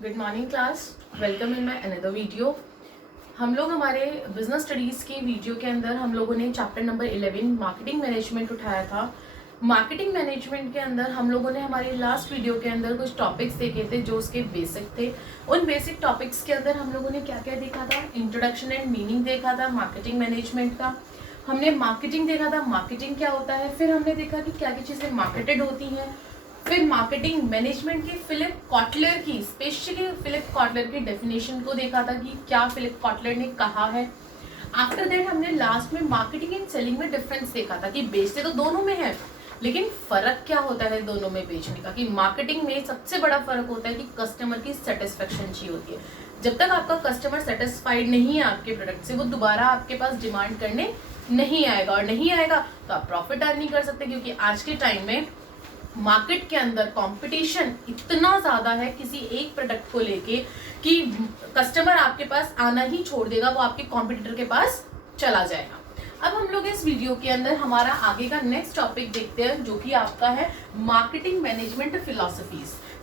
Good morning class, welcome in my another video. हम लोग हमारे बिजनेस स्टडीज़ की वीडियो के अंदर हम लोगों ने चैप्टर नंबर 11 मार्केटिंग मैनेजमेंट उठाया था। मार्केटिंग मैनेजमेंट के अंदर हम लोगों ने हमारे लास्ट वीडियो के अंदर कुछ टॉपिक्स देखे थे जो उसके बेसिक थे। उन बेसिक टॉपिक्स के अंदर हम लोगों ने क्या क्या देखा था? इंट्रोडक्शन एंड मीनिंग देखा था मार्केटिंग मैनेजमेंट का। हमने मार्केटिंग देखा था, मार्केटिंग क्या होता है। फिर हमने देखा कि क्या क्या चीज़ें मार्केटेड होती हैं। फिर मार्केटिंग मैनेजमेंट की फिलिप कॉटलर की, स्पेशली फिलिप कॉटलर की डेफिनेशन को देखा था कि क्या फिलिप कॉटलर ने कहा है। आफ्टर दैट हमने लास्ट में मार्केटिंग एंड सेलिंग में डिफरेंस देखा था कि बेचते तो दोनों में है, लेकिन फर्क क्या होता है दोनों में बेचने का। कि मार्केटिंग में सबसे बड़ा फर्क होता है कि कस्टमर की सेटिस्फेक्शन चाहिए होती है। जब तक आपका कस्टमर सेटिस्फाइड नहीं है आपके प्रोडक्ट से, वो दोबारा आपके पास डिमांड करने नहीं आएगा, और नहीं आएगा तो आप प्रॉफिट अर्न नहीं कर सकते। क्योंकि आज के टाइम में मार्केट के अंदर कंपटीशन इतना ज्यादा है किसी एक प्रोडक्ट को लेके कि कस्टमर आपके पास आना ही छोड़ देगा, वो आपके कॉम्पिटिटर के पास चला जाएगा। अब हम लोग इस वीडियो के अंदर हमारा आगे का नेक्स्ट टॉपिक देखते हैं, जो कि आपका है मार्केटिंग मैनेजमेंट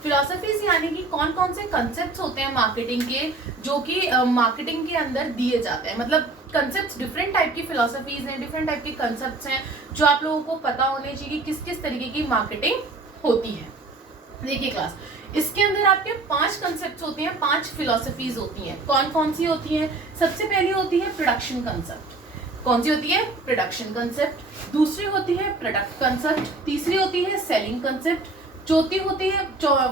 फिलॉसफीज यानी कि कौन कौन से कंसेप्ट्स होते हैं मार्केटिंग के, जो कि मार्केटिंग के अंदर दिए जाते हैं। मतलब कंसेप्ट्स, डिफरेंट टाइप की फिलॉसफीज हैं, डिफरेंट टाइप के कंसेप्ट्स हैं जो आप लोगों को पता होने चाहिए कि किस किस तरीके की मार्केटिंग होती है। देखिए क्लास, इसके अंदर आपके 5 कंसेप्ट्स होते हैं, 5 फिलॉसफीज होती हैं। कौन कौन सी होती हैं? सबसे पहली होती है प्रोडक्शन कंसेप्ट। कौन सी होती है? Production concept. दूसरी होती है प्रोडक्ट कंसेप्ट। तीसरी होती है सेलिंग कंसेप्ट। चौथी होती है,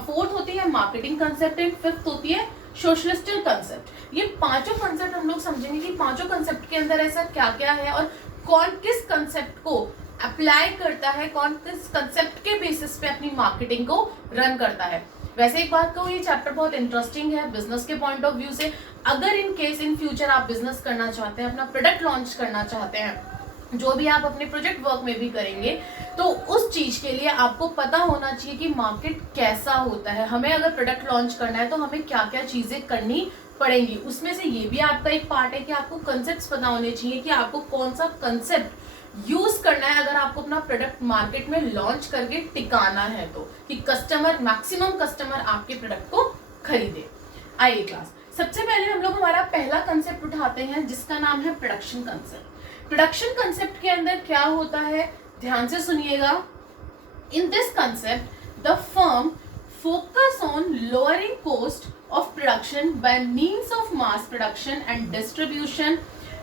फोर्थ होती है मार्केटिंग कंसेप्ट एंड फिफ्थ होती है सोशलिस्टल कंसेप्ट। ये पांचों कंसेप्ट हम लोग समझेंगे कि पांचों कंसेप्ट के अंदर ऐसा क्या क्या है और कौन किस कंसेप्ट को अप्लाई करता है, कौन किस कंसेप्ट के बेसिस पे अपनी मार्केटिंग को रन करता है। वैसे एक बात कहूँ, ये चैप्टर बहुत इंटरेस्टिंग है बिजनेस के पॉइंट ऑफ व्यू से। अगर इन केस इन फ्यूचर आप बिजनेस करना चाहते हैं, अपना प्रोडक्ट लॉन्च करना चाहते हैं, जो भी आप अपने प्रोजेक्ट वर्क में भी करेंगे, तो उस चीज के लिए आपको पता होना चाहिए कि मार्केट कैसा होता है। हमें अगर प्रोडक्ट लॉन्च करना है तो हमें क्या क्या चीजें करनी पड़ेंगी। उसमें से ये भी आपका एक पार्ट है कि आपको कंसेप्ट्स पता होने चाहिए कि आपको कौन सा कंसेप्ट यूज करना है अगर आपको अपना प्रोडक्ट मार्केट में लॉन्च करके टिकाना है, तो कि कस्टमर, मैक्सिमम कस्टमर आपके प्रोडक्ट को खरीदे। आइए क्लास, सबसे पहले हम लोग हमारा पहला कंसेप्ट उठाते हैं जिसका नाम है प्रोडक्शन कंसेप्ट। प्रोडक्शन कंसेप्ट के अंदर क्या होता है, ध्यान से सुनिएगा। In this concept the firm focus on lowering cost of production by means of mass production and distribution.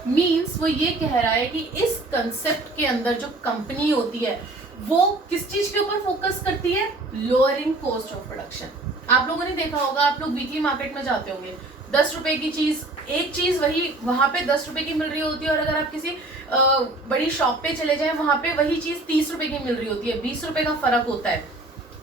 Means वो ये कह रहा है कि इस कंसेप्ट के अंदर जो कंपनी होती है वो किस चीज के ऊपर फोकस करती है? Lowering cost of production. आप लोगों ने देखा होगा, आप लोग वीकली मार्केट में जाते होंगे, 10 रुपए की चीज, एक चीज वही वहां पे 10 रुपए की मिल रही होती है, और अगर आप किसी बड़ी शॉप पे चले जाएं वहां पे वही चीज 30 रुपए की मिल रही होती है, 20 रुपए का फर्क होता है।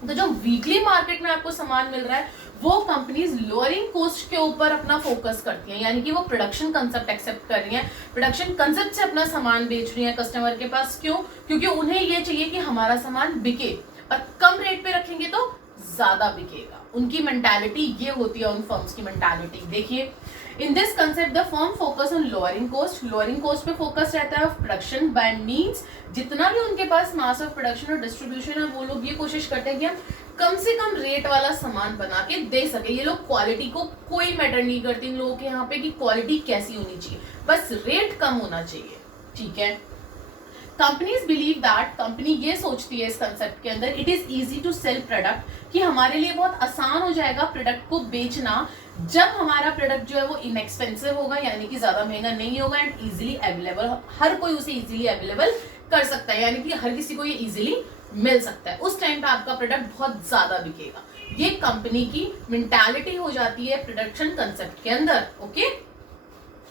तो जो वीकली मार्केट में आपको सामान मिल रहा है वो कंपनीज लोअरिंग कॉस्ट के ऊपर अपना फोकस करती हैं, यानी कि वो प्रोडक्शन कंसेप्ट एक्सेप्ट कर रही हैं, प्रोडक्शन कंसेप्ट से अपना सामान बेच रही हैं कस्टमर के पास। क्यों? क्योंकि उन्हें ये चाहिए कि हमारा सामान बिके, और कम रेट पे रखेंगे तो ज्यादा बिकेगा। उनकी मेंटालिटी ये होती है, उन फर्म्स की मेंटालिटी। देखिए, in this concept the firm focus on lowering cost. Lowering cost पे फोकस रहता है ऑफ प्रोडक्शन बाय मींस, जितना भी उनके पास मास ऑफ प्रोडक्शन और डिस्ट्रीब्यूशन है, वो लोग ये कोशिश करते हैं कि हम कम से कम रेट वाला सामान बना के दे सके। ये लोग क्वालिटी को कोई मैटर नहीं करती इन लोगों के यहाँ पे कि क्वालिटी कैसी होनी चाहिए, बस रेट कम होना चाहिए। ठीक है। कंपनीज बिलीव दैट, कंपनी ये सोचती है इस कंसेप्ट के अंदर, it is easy to sell product, कि हमारे लिए बहुत आसान हो जाएगा प्रोडक्ट को बेचना जब हमारा प्रोडक्ट जो है वो इनएक्सपेंसिव होगा, यानी कि ज्यादा महंगा नहीं होगा, एंड इजीली अवेलेबल, हर कोई उसे इजीली अवेलेबल कर सकता है, यानी कि हर किसी को ये इजीली मिल सकता है। उस टाइम पे आपका प्रोडक्ट बहुत ज्यादा बिकेगा। ये कंपनी की मेंटालिटी हो जाती है प्रोडक्शन कंसेप्ट के अंदर। ओके।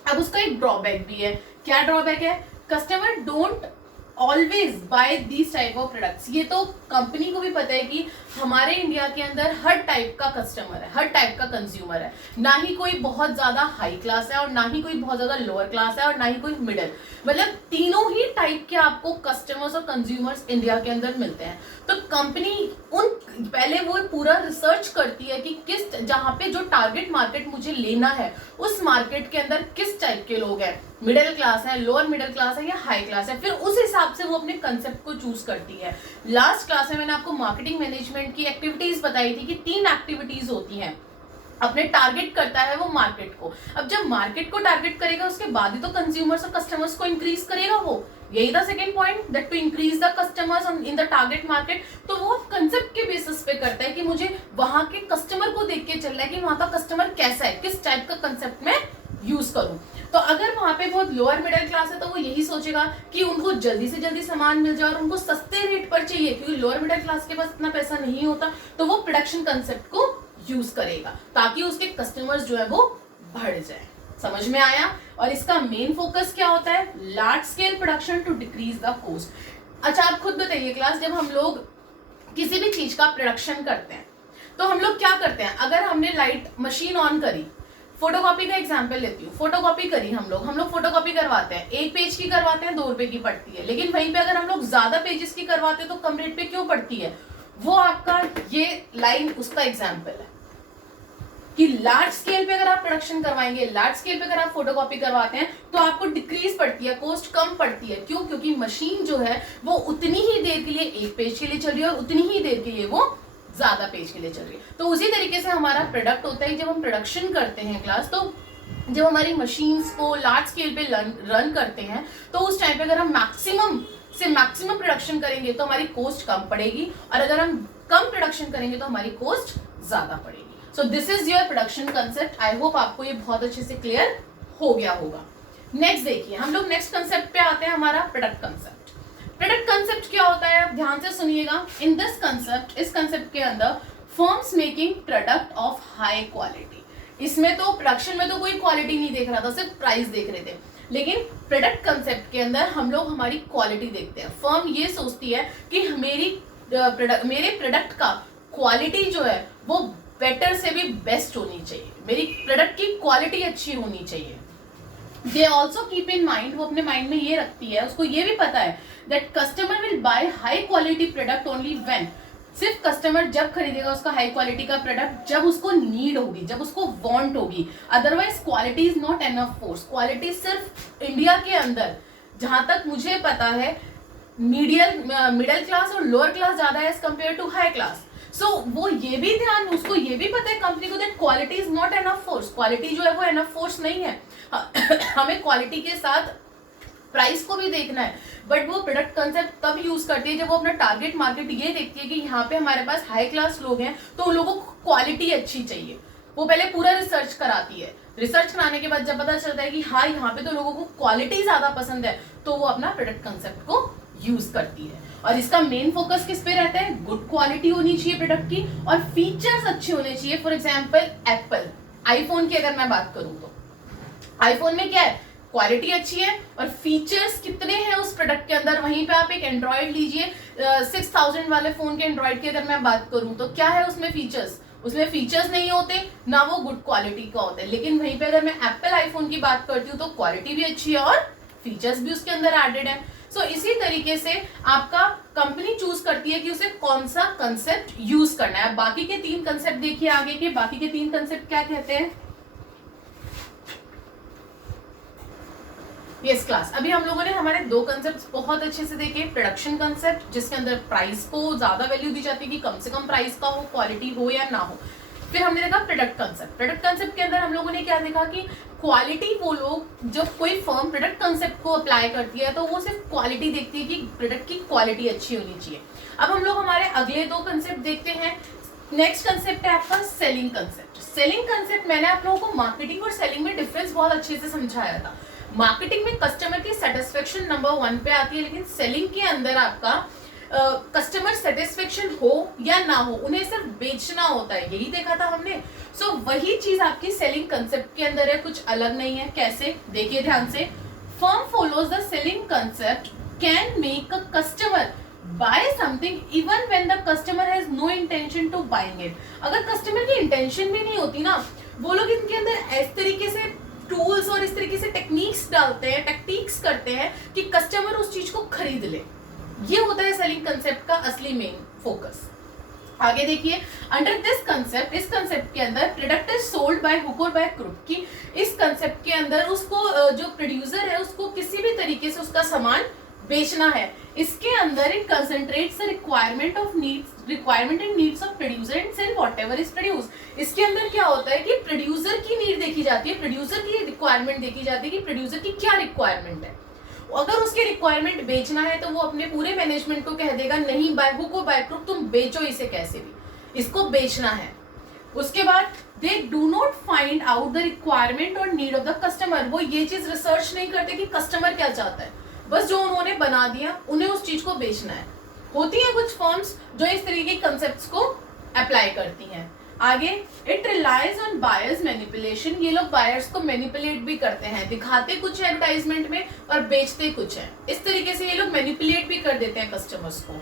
अब उसका एक ड्रॉबैक भी है। क्या ड्रॉबैक है? Customer don't always buy these type of products. ये तो कंपनी को भी पता है कि हमारे इंडिया के अंदर हर टाइप का कस्टमर है, हर टाइप का कंज्यूमर है। ना ही कोई बहुत ज्यादा हाई क्लास है और ना ही कोई बहुत ज्यादा लोअर क्लास है और ना ही कोई मिडिल, मतलब तीनों ही टाइप के आपको कस्टमर्स और कंज्यूमर्स इंडिया के अंदर मिलते हैं। तो कंपनी पहले वो पूरा रिसर्च करती है कि किस, जहां पे जो टारगेट मार्केट मुझे लेना है उस मार्केट के अंदर किस टाइप के लोग हैं, मिडिल क्लास है, लोअर मिडिल क्लास है या हाई क्लास है, फिर उस हिसाब से वो अपने कंसेप्ट को चूज करती है। लास्ट क्लास में मैंने आपको मार्केटिंग मैनेजमेंट की एक्टिविटीज बताई थी कि 3 एक्टिविटीज होती हैं। अपने टारगेट करता है वो मार्केट को। अब जब मार्केट को टारगेट करेगा उसके बाद ही तो कंज्यूमर्स और कस्टमर्स को इंक्रीज करेगा वो। यही था second point, that to increase the customers in the target market. तो वो कंसेप्ट के बेसिस पे करता है कि मुझे वहां के कस्टमर को देख के चलना है कि वहां का कस्टमर कैसा है, किस टाइप का कंसेप्ट मैं यूज करूं। तो अगर वहां पे बहुत लोअर मिडिल क्लास है तो वो यही सोचेगा कि उनको जल्दी से जल्दी सामान मिल जाए और उनको सस्ते रेट पर चाहिए, क्योंकि लोअर मिडिल क्लास के पास इतना पैसा नहीं होता। तो वो प्रोडक्शन कंसेप्ट को यूज करेगा ताकि उसके कस्टमर्स जो है वो बढ़ जाए। समझ में आया? और इसका मेन फोकस क्या होता है? Large scale production to decrease the cost. अच्छा आप खुद बताइए क्लास, जब हम लोग किसी भी चीज का प्रोडक्शन करते हैं तो हम लोग क्या करते हैं? अगर हमने लाइट मशीन ऑन करी, फोटोकॉपी का एग्जांपल लेती हूँ, फोटोकॉपी करी हम लोग फोटोकॉपी करवाते हैं, एक पेज की करवाते हैं 2 रुपए की पड़ती है, लेकिन वहीं पे अगर हम लोग ज्यादा पेजेस की करवाते हैं तो कम रेट पे क्यों पड़ती है? वो आपका ये लाइन उसका एग्जाम्पल है कि लार्ज स्केल पे अगर आप प्रोडक्शन करवाएंगे, लार्ज स्केल पे अगर आप फोटोकॉपी करवाते हैं तो आपको डिक्रीज पड़ती है, कॉस्ट कम पड़ती है। क्यों? क्योंकि मशीन जो है वो उतनी ही देर के लिए एक पेज के लिए चल रही है और उतनी ही देर के लिए वो ज्यादा पेज के लिए चल रही है। तो उसी तरीके से हमारा प्रोडक्ट होता है। जब हम प्रोडक्शन करते हैं क्लास, तो जब हमारी मशीन्स को लार्ज स्केल पे रन करते हैं तो उस टाइम पे अगर हम मैक्सिमम से मैक्सिमम प्रोडक्शन करेंगे तो हमारी कॉस्ट कम पड़ेगी, और अगर हम कम प्रोडक्शन करेंगे तो हमारी कॉस्ट ज्यादा पड़ेगी। So this is your production concept. I hope आपको ये बहुत अच्छे से क्लियर हो गया होगा। नेक्स्ट देखिए, हम लोग नेक्स्ट कंसेप्ट पे आते हैं, हमारा प्रोडक्ट कंसेप्ट। प्रोडक्ट कंसेप्ट क्या होता है? आप ध्यान से सुनिएगा। इन दिस कंसेप्ट, इस कंसेप्ट के अंदर firms making product of high quality. इसमें तो प्रोडक्शन में तो कोई क्वालिटी नहीं देख रहा था, सिर्फ प्राइस देख रहे थे, लेकिन प्रोडक्ट कंसेप्ट के अंदर हम लोग हमारी क्वालिटी देखते हैं। फर्म ये सोचती है कि मेरे प्रोडक्ट का क्वालिटी जो है वो बेटर से भी बेस्ट होनी चाहिए, मेरी प्रोडक्ट की क्वालिटी अच्छी होनी चाहिए। They also keep in mind, वो अपने माइंड में ये रखती है, उसको ये भी पता है that customer will by high quality product only when, सिर्फ कस्टमर जब खरीदेगा उसका हाई क्वालिटी का प्रोडक्ट जब उसको नीड होगी, जब उसको वांट होगी। Otherwise quality is not enough force. Quality सिर्फ इंडिया के अंदर जहां तक मुझे पता है मिडिल क्लास और लोअर क्लास ज्यादा है as compare to high class. So वो ये भी उसको ये भी पता है कंपनी को that quality is not enough force. Quality जो है वो एनफ फोर्स नहीं है। हमें क्वालिटी के साथ प्राइस को भी देखना है, बट वो प्रोडक्ट कंसेप्ट तब यूज करती है जब वो अपना टारगेट मार्केट ये देखती है कि यहाँ पे हमारे पास हाई क्लास लोग हैं तो उन लोगों को क्वालिटी अच्छी चाहिए। वो पहले पूरा रिसर्च कराती है, रिसर्च कराने के बाद जब पता चलता है कि हाँ यहाँ पे तो लोगों को क्वालिटी ज्यादा पसंद है तो वो अपना प्रोडक्ट कंसेप्ट को यूज करती है। और इसका मेन फोकस किस पे रहता है? गुड क्वालिटी होनी चाहिए प्रोडक्ट की और फीचर्स अच्छे होने चाहिए। फॉर एग्जाम्पल एप्पल आईफोन की अगर मैं बात करूं तो आईफोन में क्या है? क्वालिटी अच्छी है और फीचर्स कितने हैं उस प्रोडक्ट के अंदर। वहीं पे आप एक एंड्रॉइड लीजिए, 6000 वाले फोन के एंड्रॉइड की अगर मैं बात करूं तो क्या है उसमें फीचर्स? उसमें फीचर्स नहीं होते, ना वो गुड क्वालिटी का होता है। लेकिन वहीं पे अगर मैं एप्पल आईफोन की बात करती हूँ तो क्वालिटी भी अच्छी है और फीचर्स भी उसके अंदर एडेड है। सो इसी तरीके से आपका कंपनी चूज करती है कि उसे कौन सा कंसेप्ट यूज करना है। बाकी के 3 कंसेप्ट देखिए आगे के, बाकी के 3 कंसेप्ट क्या कहते हैं? यस क्लास, अभी हम लोगों ने हमारे 2 कंसेप्ट बहुत अच्छे से देखे। प्रोडक्शन कंसेप्ट जिसके अंदर प्राइस को ज्यादा वैल्यू दी जाती है कि कम से कम प्राइस का हो, क्वालिटी हो या ना हो। फिर हमने देखा प्रोडक्ट कंसेप्ट। प्रोडक्ट कंसेप्ट के अंदर हम लोगों ने क्या देखा कि क्वालिटी, वो लोग जब कोई फर्म प्रोडक्ट कंसेप्ट को अप्लाई करती है तो वो सिर्फ क्वालिटी देखती है कि प्रोडक्ट की क्वालिटी अच्छी होनी चाहिए। अब हम लोग हमारे अगले 2 कंसेप्ट देखते हैं। नेक्स्ट कंसेप्ट है आपका सेलिंग कंसेप्ट। सेलिंग कंसेप्ट मैंने आप लोगों को मार्केटिंग और सेलिंग में डिफरेंस बहुत अच्छे से समझाया था। मार्केटिंग में कस्टमर की सेटिस्फेक्शन नंबर 1 पे आती है, लेकिन सेलिंग के अंदर आपका कस्टमर सेटिस्फेक्शन हो या ना हो, उन्हें सिर्फ बेचना होता है, यही देखा था हमने। सो वही चीज आपकी सेलिंग कंसेप्ट के अंदर है, कुछ अलग नहीं है। कैसे? देखिए ध्यान से। Firm follows the selling concept can make a customer buy something even when the customer has no intention to buying it. अगर कस्टमर की इंटेंशन भी नहीं होती ना, वो लोग इनके अंदर इस तरीके से टूल्स और इस तरीके से टेक्निक्स डालते हैं, टेक्टिक्स करते हैं कि कस्टमर उस चीज को खरीद ले। ये होता है सेलिंग कंसेप्ट का असली मेन फोकस। आगे देखिए, अंडर दिस कंसेप्ट, इस कंसेप्ट के अंदर product is sold by hook और बाय क्रुक की इस कंसेप्ट के अंदर उसको जो प्रोड्यूसर है उसको किसी भी तरीके से उसका सामान बेचना है। इसके अंदर it concentrates the requirement and needs of producer and sale whatever is produce. इसके अंदर क्या होता है कि प्रोड्यूसर की नीड देखी जाती है, प्रोड्यूसर की रिक्वायरमेंट देखी जाती है कि प्रोड्यूसर की क्या रिक्वायरमेंट है। अगर उसकी रिक्वायरमेंट बेचना है तो वो अपने पूरे मैनेजमेंट को कह देगा नहीं बाय हुक और बाय क्रुक तुम बेचो इसे कैसे भी, इसको बेचना है। उसके बाद they do not find out the requirement और नीड ऑफ द कस्टमर। वो ये चीज रिसर्च नहीं करते कि कस्टमर क्या चाहता है, बस जो उन्होंने बना दिया उन्हें उस चीज को बेचना है। होती है कुछ फर्म्स जो इस तरीके के कंसेप्ट्स को अप्लाई करती हैं। आगे it relies on buyers manipulation. ये लोग बायर्स को मैनिपुलेट भी करते हैं, दिखाते कुछ है एडवर्टाइजमेंट में और बेचते कुछ है। इस तरीके से ये लोग मैनिपुलेट भी कर देते हैं कस्टमर्स को।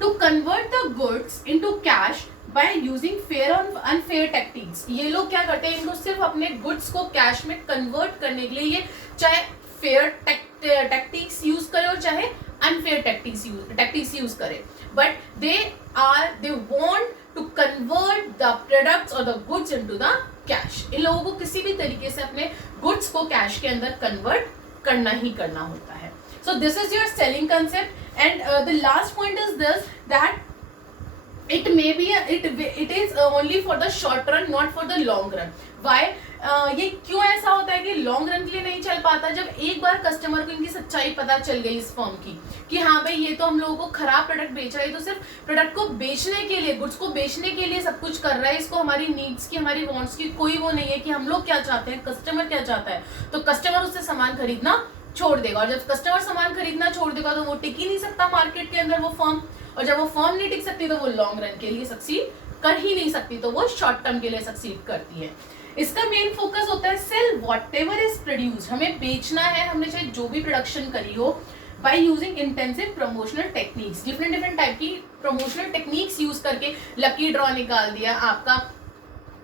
To convert the goods into cash by using fair और अनफेयर टेक्टिक्स। ये लोग क्या करते हैं, इनको सिर्फ अपने गुड्स को कैश में कन्वर्ट करने के लिए ये चाहे फेयर टेक्टिक्स यूज करे और चाहे अनफेयर टेक्टिक्स यूज करे, but they want to convert the products और the goods into the cash. इन लोगों को किसी भी तरीके से अपने गुड्स को कैश के अंदर कन्वर्ट करना ही करना होता है। So this is your selling concept and the last point is this that it may be it is only for the short run, not for the long run. Why? ये क्यों ऐसा होता है कि लॉन्ग रन के लिए नहीं चल पाता? जब एक बार कस्टमर को इनकी सच्चाई पता चल गई इस फर्म की कि हाँ भाई ये तो हम लोगों को खराब प्रोडक्ट बेच रहा है, तो सिर्फ प्रोडक्ट को बेचने के लिए, गुड्स को बेचने के लिए सब कुछ कर रहा है, इसको हमारी नीड्स की, हमारी वांट्स की कोई वो नहीं है कि हम लोग क्या चाहते हैं, कस्टमर क्या चाहता है, तो कस्टमर उससे सामान खरीदना छोड़ देगा। और जब कस्टमर सामान खरीदना छोड़ देगा तो वो टिक ही नहीं सकता मार्केट के अंदर वो फर्म, और जब वो फर्म नहीं टिक सकती तो वो लॉन्ग रन के लिए सक्सीड कर ही नहीं सकती, तो वो शॉर्ट टर्म के लिए सक्सीड करती है। इसका मेन फोकस होता है सेल व्हाटएवर इज प्रोड्यूस्ड। हमें बेचना है, हमने चाहे जो भी प्रोडक्शन करी हो, by using intensive promotional techniques. Different type की प्रमोशनल टेक्निक्स यूज करके लकी ड्रॉ निकाल दिया, आपका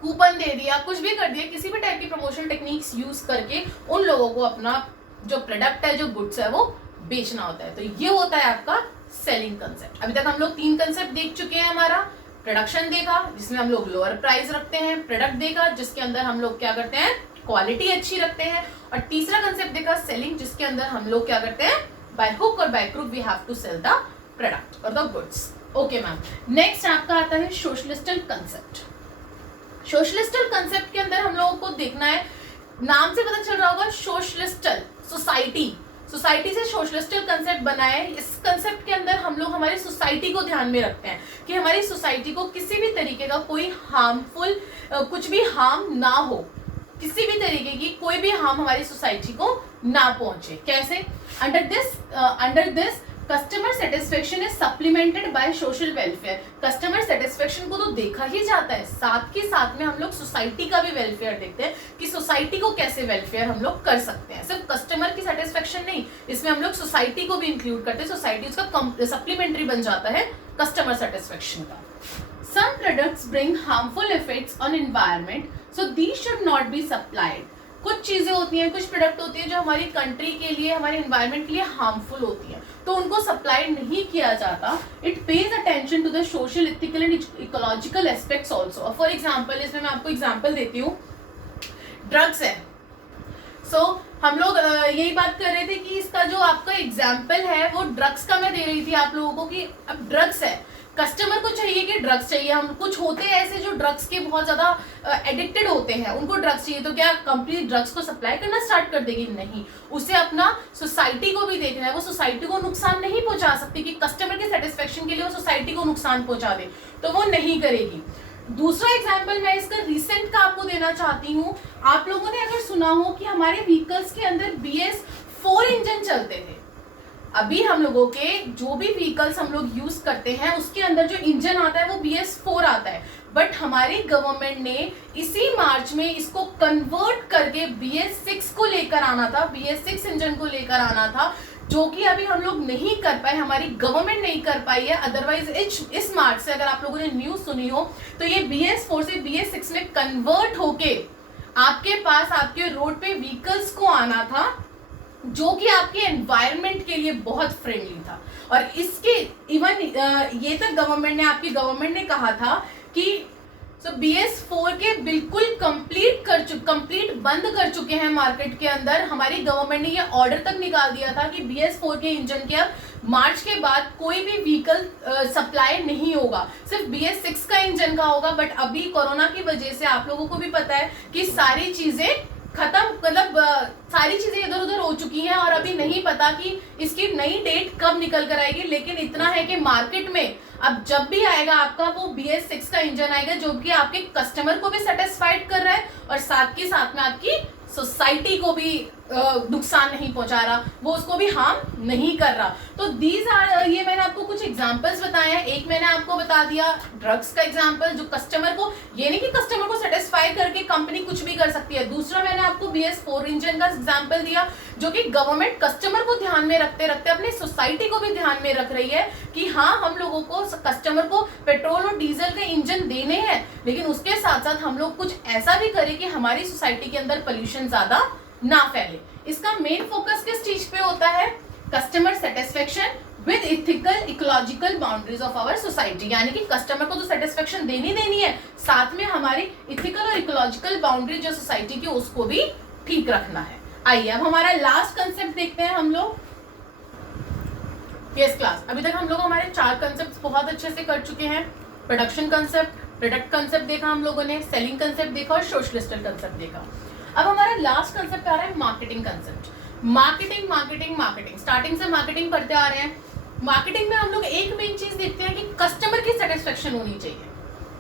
कूपन दे दिया, कुछ भी कर दिया, किसी भी टाइप की प्रमोशनल टेक्निक्स यूज करके उन लोगों को अपना जो प्रोडक्ट है, जो गुड्स है, वो बेचना होता है। तो ये होता है आपका सेलिंग कंसेप्ट। अभी तक हम लोग 3 कंसेप्ट देख चुके हैं। हमारा प्रोडक्शन देखा जिसमें हम लोग लोअर प्राइस रखते हैं, प्रोडक्ट देखा जिसके अंदर हम लोग क्या करते हैं, क्वालिटी अच्छी रखते हैं, और तीसरा कंसेप्ट देखा सेलिंग, जिसके अंदर हम लोग क्या करते हैं, बाय हुक और by crook we have to sell the product और the goods. Okay ma'am, next आपका आता है सोशलिस्टल कंसेप्ट। सोशलिस्टल कंसेप्ट के अंदर हम लोगों को देखना है, नाम से पता चल रहा होगा, सोशलिस्टल सोसाइटी से सोशलिस्टल कंसेप्ट बना है। इस कंसेप्ट के अंदर हम लोग हमारी सोसाइटी को ध्यान में रखते हैं कि हमारी सोसाइटी को किसी भी तरीके का कोई हार्मफुल कुछ भी हार्म ना हो, किसी भी तरीके की कोई भी हार्म हमारी सोसाइटी को ना पहुंचे। कैसे? Under this customer satisfaction is supplemented by social welfare. Customer satisfaction को तो देखा ही जाता है, साथ के साथ में हम लोग सोसाइटी का भी वेलफेयर देखते हैं कि सोसाइटी को कैसे वेलफेयर हम लोग कर सकते हैं। सिर्फ कस्टमर की सेटिस्फेक्शन नहीं, इसमें हम लोग सोसाइटी को भी इंक्लूड करते हैं। सोसाइटी उसका सप्लीमेंट्री बन जाता है कस्टमर सेटिस्फेक्शन का। Some products bring harmful effects on environment, so these should not be supplied. कुछ चीजें होती हैं, कुछ प्रोडक्ट होती हैं जो हमारी कंट्री के लिए, हमारे एनवायरनमेंट के लिए हार्मफुल होती हैं, तो उनको सप्लाई नहीं किया जाता। It pays attention to the social, ethical and ecological aspects also. For example, इसमें मैं आपको एग्जाम्पल देती हूँ, ड्रग्स है। हम लोग यही बात कर रहे थे कि इसका जो आपका एग्जाम्पल है वो ड्रग्स का मैं दे रही थी आप लोगों को कि अब ड्रग्स है, कस्टमर को चाहिए कि ड्रग्स चाहिए। हम कुछ होते हैं ऐसे जो ड्रग्स के बहुत ज्यादा एडिक्टेड होते हैं, उनको ड्रग्स चाहिए, तो क्या कंपनी ड्रग्स को सप्लाई करना स्टार्ट कर देगी? नहीं, उसे अपना सोसाइटी को भी देखना है। वो सोसाइटी को नुकसान नहीं पहुंचा सकती कि कस्टमर के सेटिस्फेक्शन के लिए वो सोसाइटी को नुकसान पहुंचा दे, तो वो नहीं करेगी। दूसरा एग्जाम्पल मैं इसका रिसेंट का आपको देना चाहती हूँ। आप लोगों ने अगर सुना हो कि हमारे व्हीकल्स के अंदर BS4 इंजन चलते थे। अभी हम लोगों के जो भी व्हीकल्स हम लोग यूज करते हैं उसके अंदर जो इंजन आता है वो BS4 आता है, बट हमारी गवर्नमेंट ने इसी मार्च में इसको कन्वर्ट करके BS6 को लेकर आना था, BS6 इंजन को लेकर आना था, जो कि अभी हम लोग नहीं कर पाए, हमारी गवर्नमेंट नहीं कर पाई है। अदरवाइज इस मार्च से, अगर आप लोगों ने न्यूज सुनी हो, तो ये BS4 से BS6 में कन्वर्ट होके आपके पास, आपके रोड पे व्हीकल्स को आना था, जो कि आपके एनवायरनमेंट के लिए बहुत फ्रेंडली था। और इसके इवन ये तक गवर्नमेंट ने, आपकी गवर्नमेंट ने कहा था कि सो BS4 के बिल्कुल कंप्लीट बंद कर चुके हैं मार्केट के अंदर। हमारी गवर्नमेंट ने ये ऑर्डर तक निकाल दिया था कि BS4 के इंजन के अब मार्च के बाद कोई भी व्हीकल सप्लाई नहीं होगा, सिर्फ BS6 का इंजन का होगा। बट अभी कोरोना की वजह से आप लोगों को भी पता है कि सारी चीजें खत्म, मतलब सारी चीजें इधर उधर हो चुकी हैं और अभी नहीं पता कि इसकी नई डेट कब निकल कर आएगी। लेकिन इतना है कि मार्केट में अब जब भी आएगा आपका वो BS6 का इंजन आएगा, जो कि आपके कस्टमर को भी सेटिस्फाइड कर रहा है और साथ के साथ में आपकी सोसाइटी को भी नुकसान नहीं पहुंचा रहा, वो उसको भी हार्म नहीं कर रहा। तो दीज आर, ये मैंने आपको कुछ एग्जांपल्स बताए हैं। एक मैंने आपको बता दिया ड्रग्स का एग्जांपल, जो कस्टमर को, ये नहीं कि कस्टमर को सेटिस्फाई करके कंपनी कुछ भी कर सकती है। दूसरा मैंने आपको BS4 इंजन का एग्जांपल दिया, जो कि गवर्नमेंट कस्टमर को ध्यान में रखते रखते अपनी सोसाइटी को भी ध्यान में रख रही है कि हाँ, हम लोगों को, कस्टमर को पेट्रोल और डीजल के इंजन देने हैं, लेकिन उसके साथ साथ हम लोग कुछ ऐसा भी करें कि हमारी सोसाइटी के अंदर पोल्यूशन ज्यादा ना फैले। इसका मेन फोकस किस चीज पे होता है? Customer satisfaction with ethical ecological boundaries of our society, यानी कि कस्टमर को तो सेटिस्फेक्शन देनी है, साथ में हमारी इथिकल और इकोलॉजिकल बाउंड्री जो सोसाइटी की, उसको भी ठीक रखना है। आइए अब हमारा लास्ट कंसेप्ट देखते हैं हम लोग। यस क्लास, अभी तक हम लोग हमारे 4 कंसेप्ट बहुत अच्छे से कर चुके हैं। प्रोडक्शन कंसेप्ट, प्रोडक्ट कंसेप्ट देखा हम लोगों ने, सेलिंग कंसेप्ट देखा और सोशलिस्टल कंसेप्ट देखा। अब हमारा लास्ट कंसेप्ट आ रहा है मार्केटिंग कंसेप्ट। मार्केटिंग स्टार्टिंग से मार्केटिंग पढ़ते आ रहे हैं। मार्केटिंग में हम लोग एक मेन चीज देखते हैं कि कस्टमर की सेटिस्फेक्शन होनी चाहिए।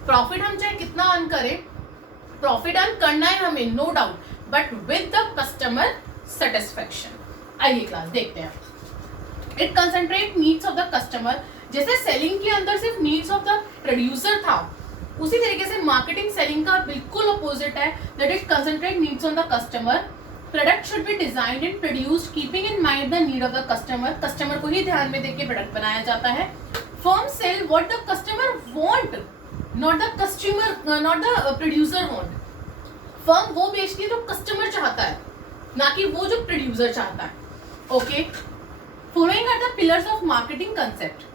प्रॉफिट हम चाहे कितना अर्न करें, प्रॉफिट अर्न करना है हमें, no doubt, but with the customer satisfaction. आइए क्लास देखते हैं। It concentrate needs of the customer. जैसे सेलिंग के अंदर सिर्फ नीड्स ऑफ द प्रोड्यूसर था, उसी तरीके से मार्केटिंग सेलिंग का बिल्कुल अपोजिट है, that it concentrate needs on the customer. Product should be designed and produced keeping in mind the need of the customer. Customer को ही ध्यान में देकर प्रोडक्ट बनाया जाता है। Firm sell what the customer want, not the customer, not the producer want. Firm वो बेचती है जो कस्टमर चाहता है, ना कि वो जो प्रोड्यूसर चाहता है। Okay, following are the pillars of marketing concept.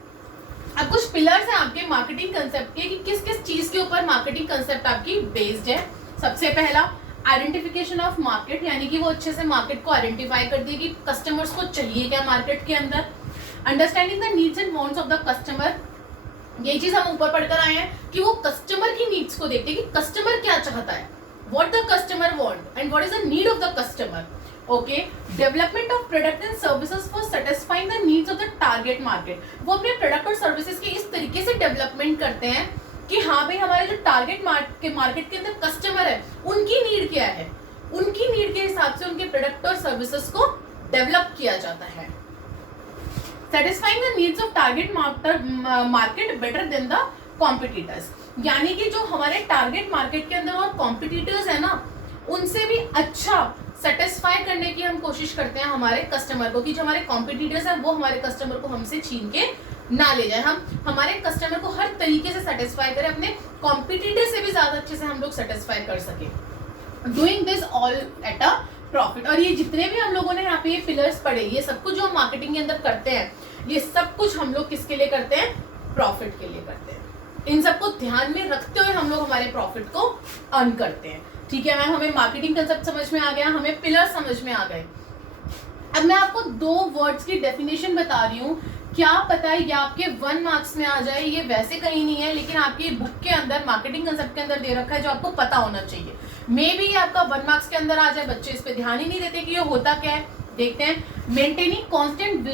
अब कुछ पिलर्स हैं आपके मार्केटिंग कंसेप्ट के कि किस किस चीज के ऊपर मार्केटिंग कंसेप्ट आपकी बेस्ड है। सबसे पहला आइडेंटिफिकेशन ऑफ मार्केट, यानी कि वो अच्छे से मार्केट को आइडेंटिफाई कर दिए कि कस्टमर्स को चाहिए क्या मार्केट के अंदर। Understanding the needs and wants of the customer, ये चीज हम ऊपर पढ़कर आए हैं कि वो कस्टमर की नीड्स को देखते हैं कि कस्टमर क्या चाहता है, what the customer want and what is the need of the customer. Okay, development of product and services for satisfying the needs of the target market. वो अपने प्रोडक्ट और सर्विसेज की इस तरीके से डेवलपमेंट करते हैं कि हाँ भाई, हमारे जो टारगेट मार्केट के अंदर कस्टमर है, उनकी नीड क्या है, उनकी नीड के हिसाब से उनके प्रोडक्ट और सर्विसेज को डेवलप किया जाता है। Satisfying the needs of target market better than the competitors, यानी कि जो हमारे टारगेट मार्केट के अंदर और कॉम्पिटिटर्स है ना, उनसे भी अच्छा सेटिस्फाई करने की हम कोशिश करते हैं हमारे कस्टमर को, कि जो हमारे कॉम्पिटिटर्स हैं वो हमारे कस्टमर को हमसे छीन के ना ले जाए। हम हमारे कस्टमर को हर तरीके से सेटिस्फाई करें, अपने कॉम्पिटिटर से भी ज्यादा अच्छे से हम लोग सेटिस्फाई कर सके, doing this all at a profit. और ये जितने भी हम लोगों ने यहाँ पे ये पिलर्स पढ़े, ये सब कुछ जो हम मार्केटिंग के अंदर करते हैं, ये सब कुछ हम लोग किसके लिए करते हैं? प्रॉफिट के लिए करते हैं। इन सबको ध्यान में रखते हुए हम लोग हमारे प्रॉफिट को अर्न करते हैं। ठीक है मैम, हमें मार्केटिंग कंसेप्ट समझ में आ गया, हमें पिलर समझ में आ गए। अब मैं आपको 2 वर्ड्स की डेफिनेशन बता रही हूँ, क्या पता है ये आपके 1 मार्क्स में आ जाए। ये वैसे कहीं नहीं है, लेकिन आपकी बुक के अंदर मार्केटिंग कंसेप्ट के अंदर दे रखा है, जो आपको पता होना चाहिए। मे बी ये आपका 1 मार्क्स के अंदर आ जाए, बच्चे इस पे ध्यान ही नहीं देते कि ये होता क्या है। देखते हैं, maintaining constant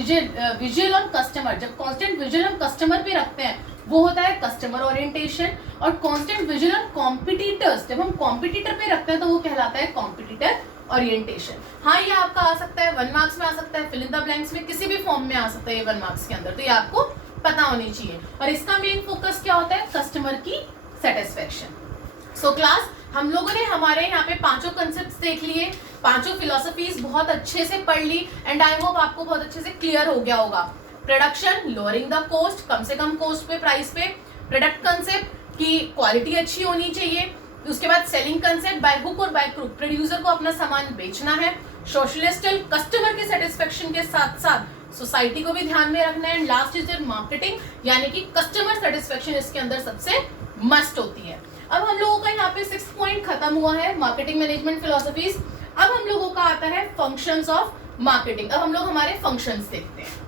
visual on customer. जब कांस्टेंट विजुअल हम कस्टमर पे रखते हैं, वो होता है कस्टमर ओरिएंटेशन। और कांस्टेंट विजुअल ऑन कॉम्पिटिटर्स, जब हम कॉम्पिटिटर पे रखते हैं तो वो कहलाता है कॉम्पिटिटर ओरिएंटेशन। हाँ, ये आपका आ सकता है 1 मार्क्स में, आ सकता है फिल इन द ब्लैंक्स में, किसी भी फॉर्म में आ सकता है ये 1 मार्क्स के अंदर, तो ये आपको पता होनी चाहिए। और इसका मेन फोकस क्या होता है? कस्टमर की सेटिस्फेक्शन। सो क्लास, हम लोगों ने हमारे यहाँ पे 5 कंसेप्ट देख लिए, 5 फिलोसफीज बहुत अच्छे से पढ़ ली, एंड आई होप आपको बहुत अच्छे से क्लियर हो गया होगा। प्रोडक्शन, लोअरिंग द कॉस्ट, कम से कम कॉस्ट पे, प्राइस पे। प्रोडक्ट कंसेप्ट की क्वालिटी अच्छी होनी चाहिए। उसके बाद सेलिंग कंसेप्ट, बाय हुक और बाय क्रूक, प्रोड्यूसर को अपना सामान बेचना है। सोशलिस्टल, कस्टमर के सेटिस्फेक्शन के साथ साथ सोसाइटी को भी ध्यान में रखना है। एंड लास्ट इज मार्केटिंग, यानी कि कस्टमर सेटिस्फेक्शन इसके अंदर सबसे मस्ट होती है। अब हम लोगों का यहाँ पे 6 पॉइंट खत्म हुआ है, मार्केटिंग मैनेजमेंट फिलोसफीज। अब हम लोगों का आता है फंक्शंस ऑफ मार्केटिंग। अब हम लोग हमारे फंक्शंस देखते हैं।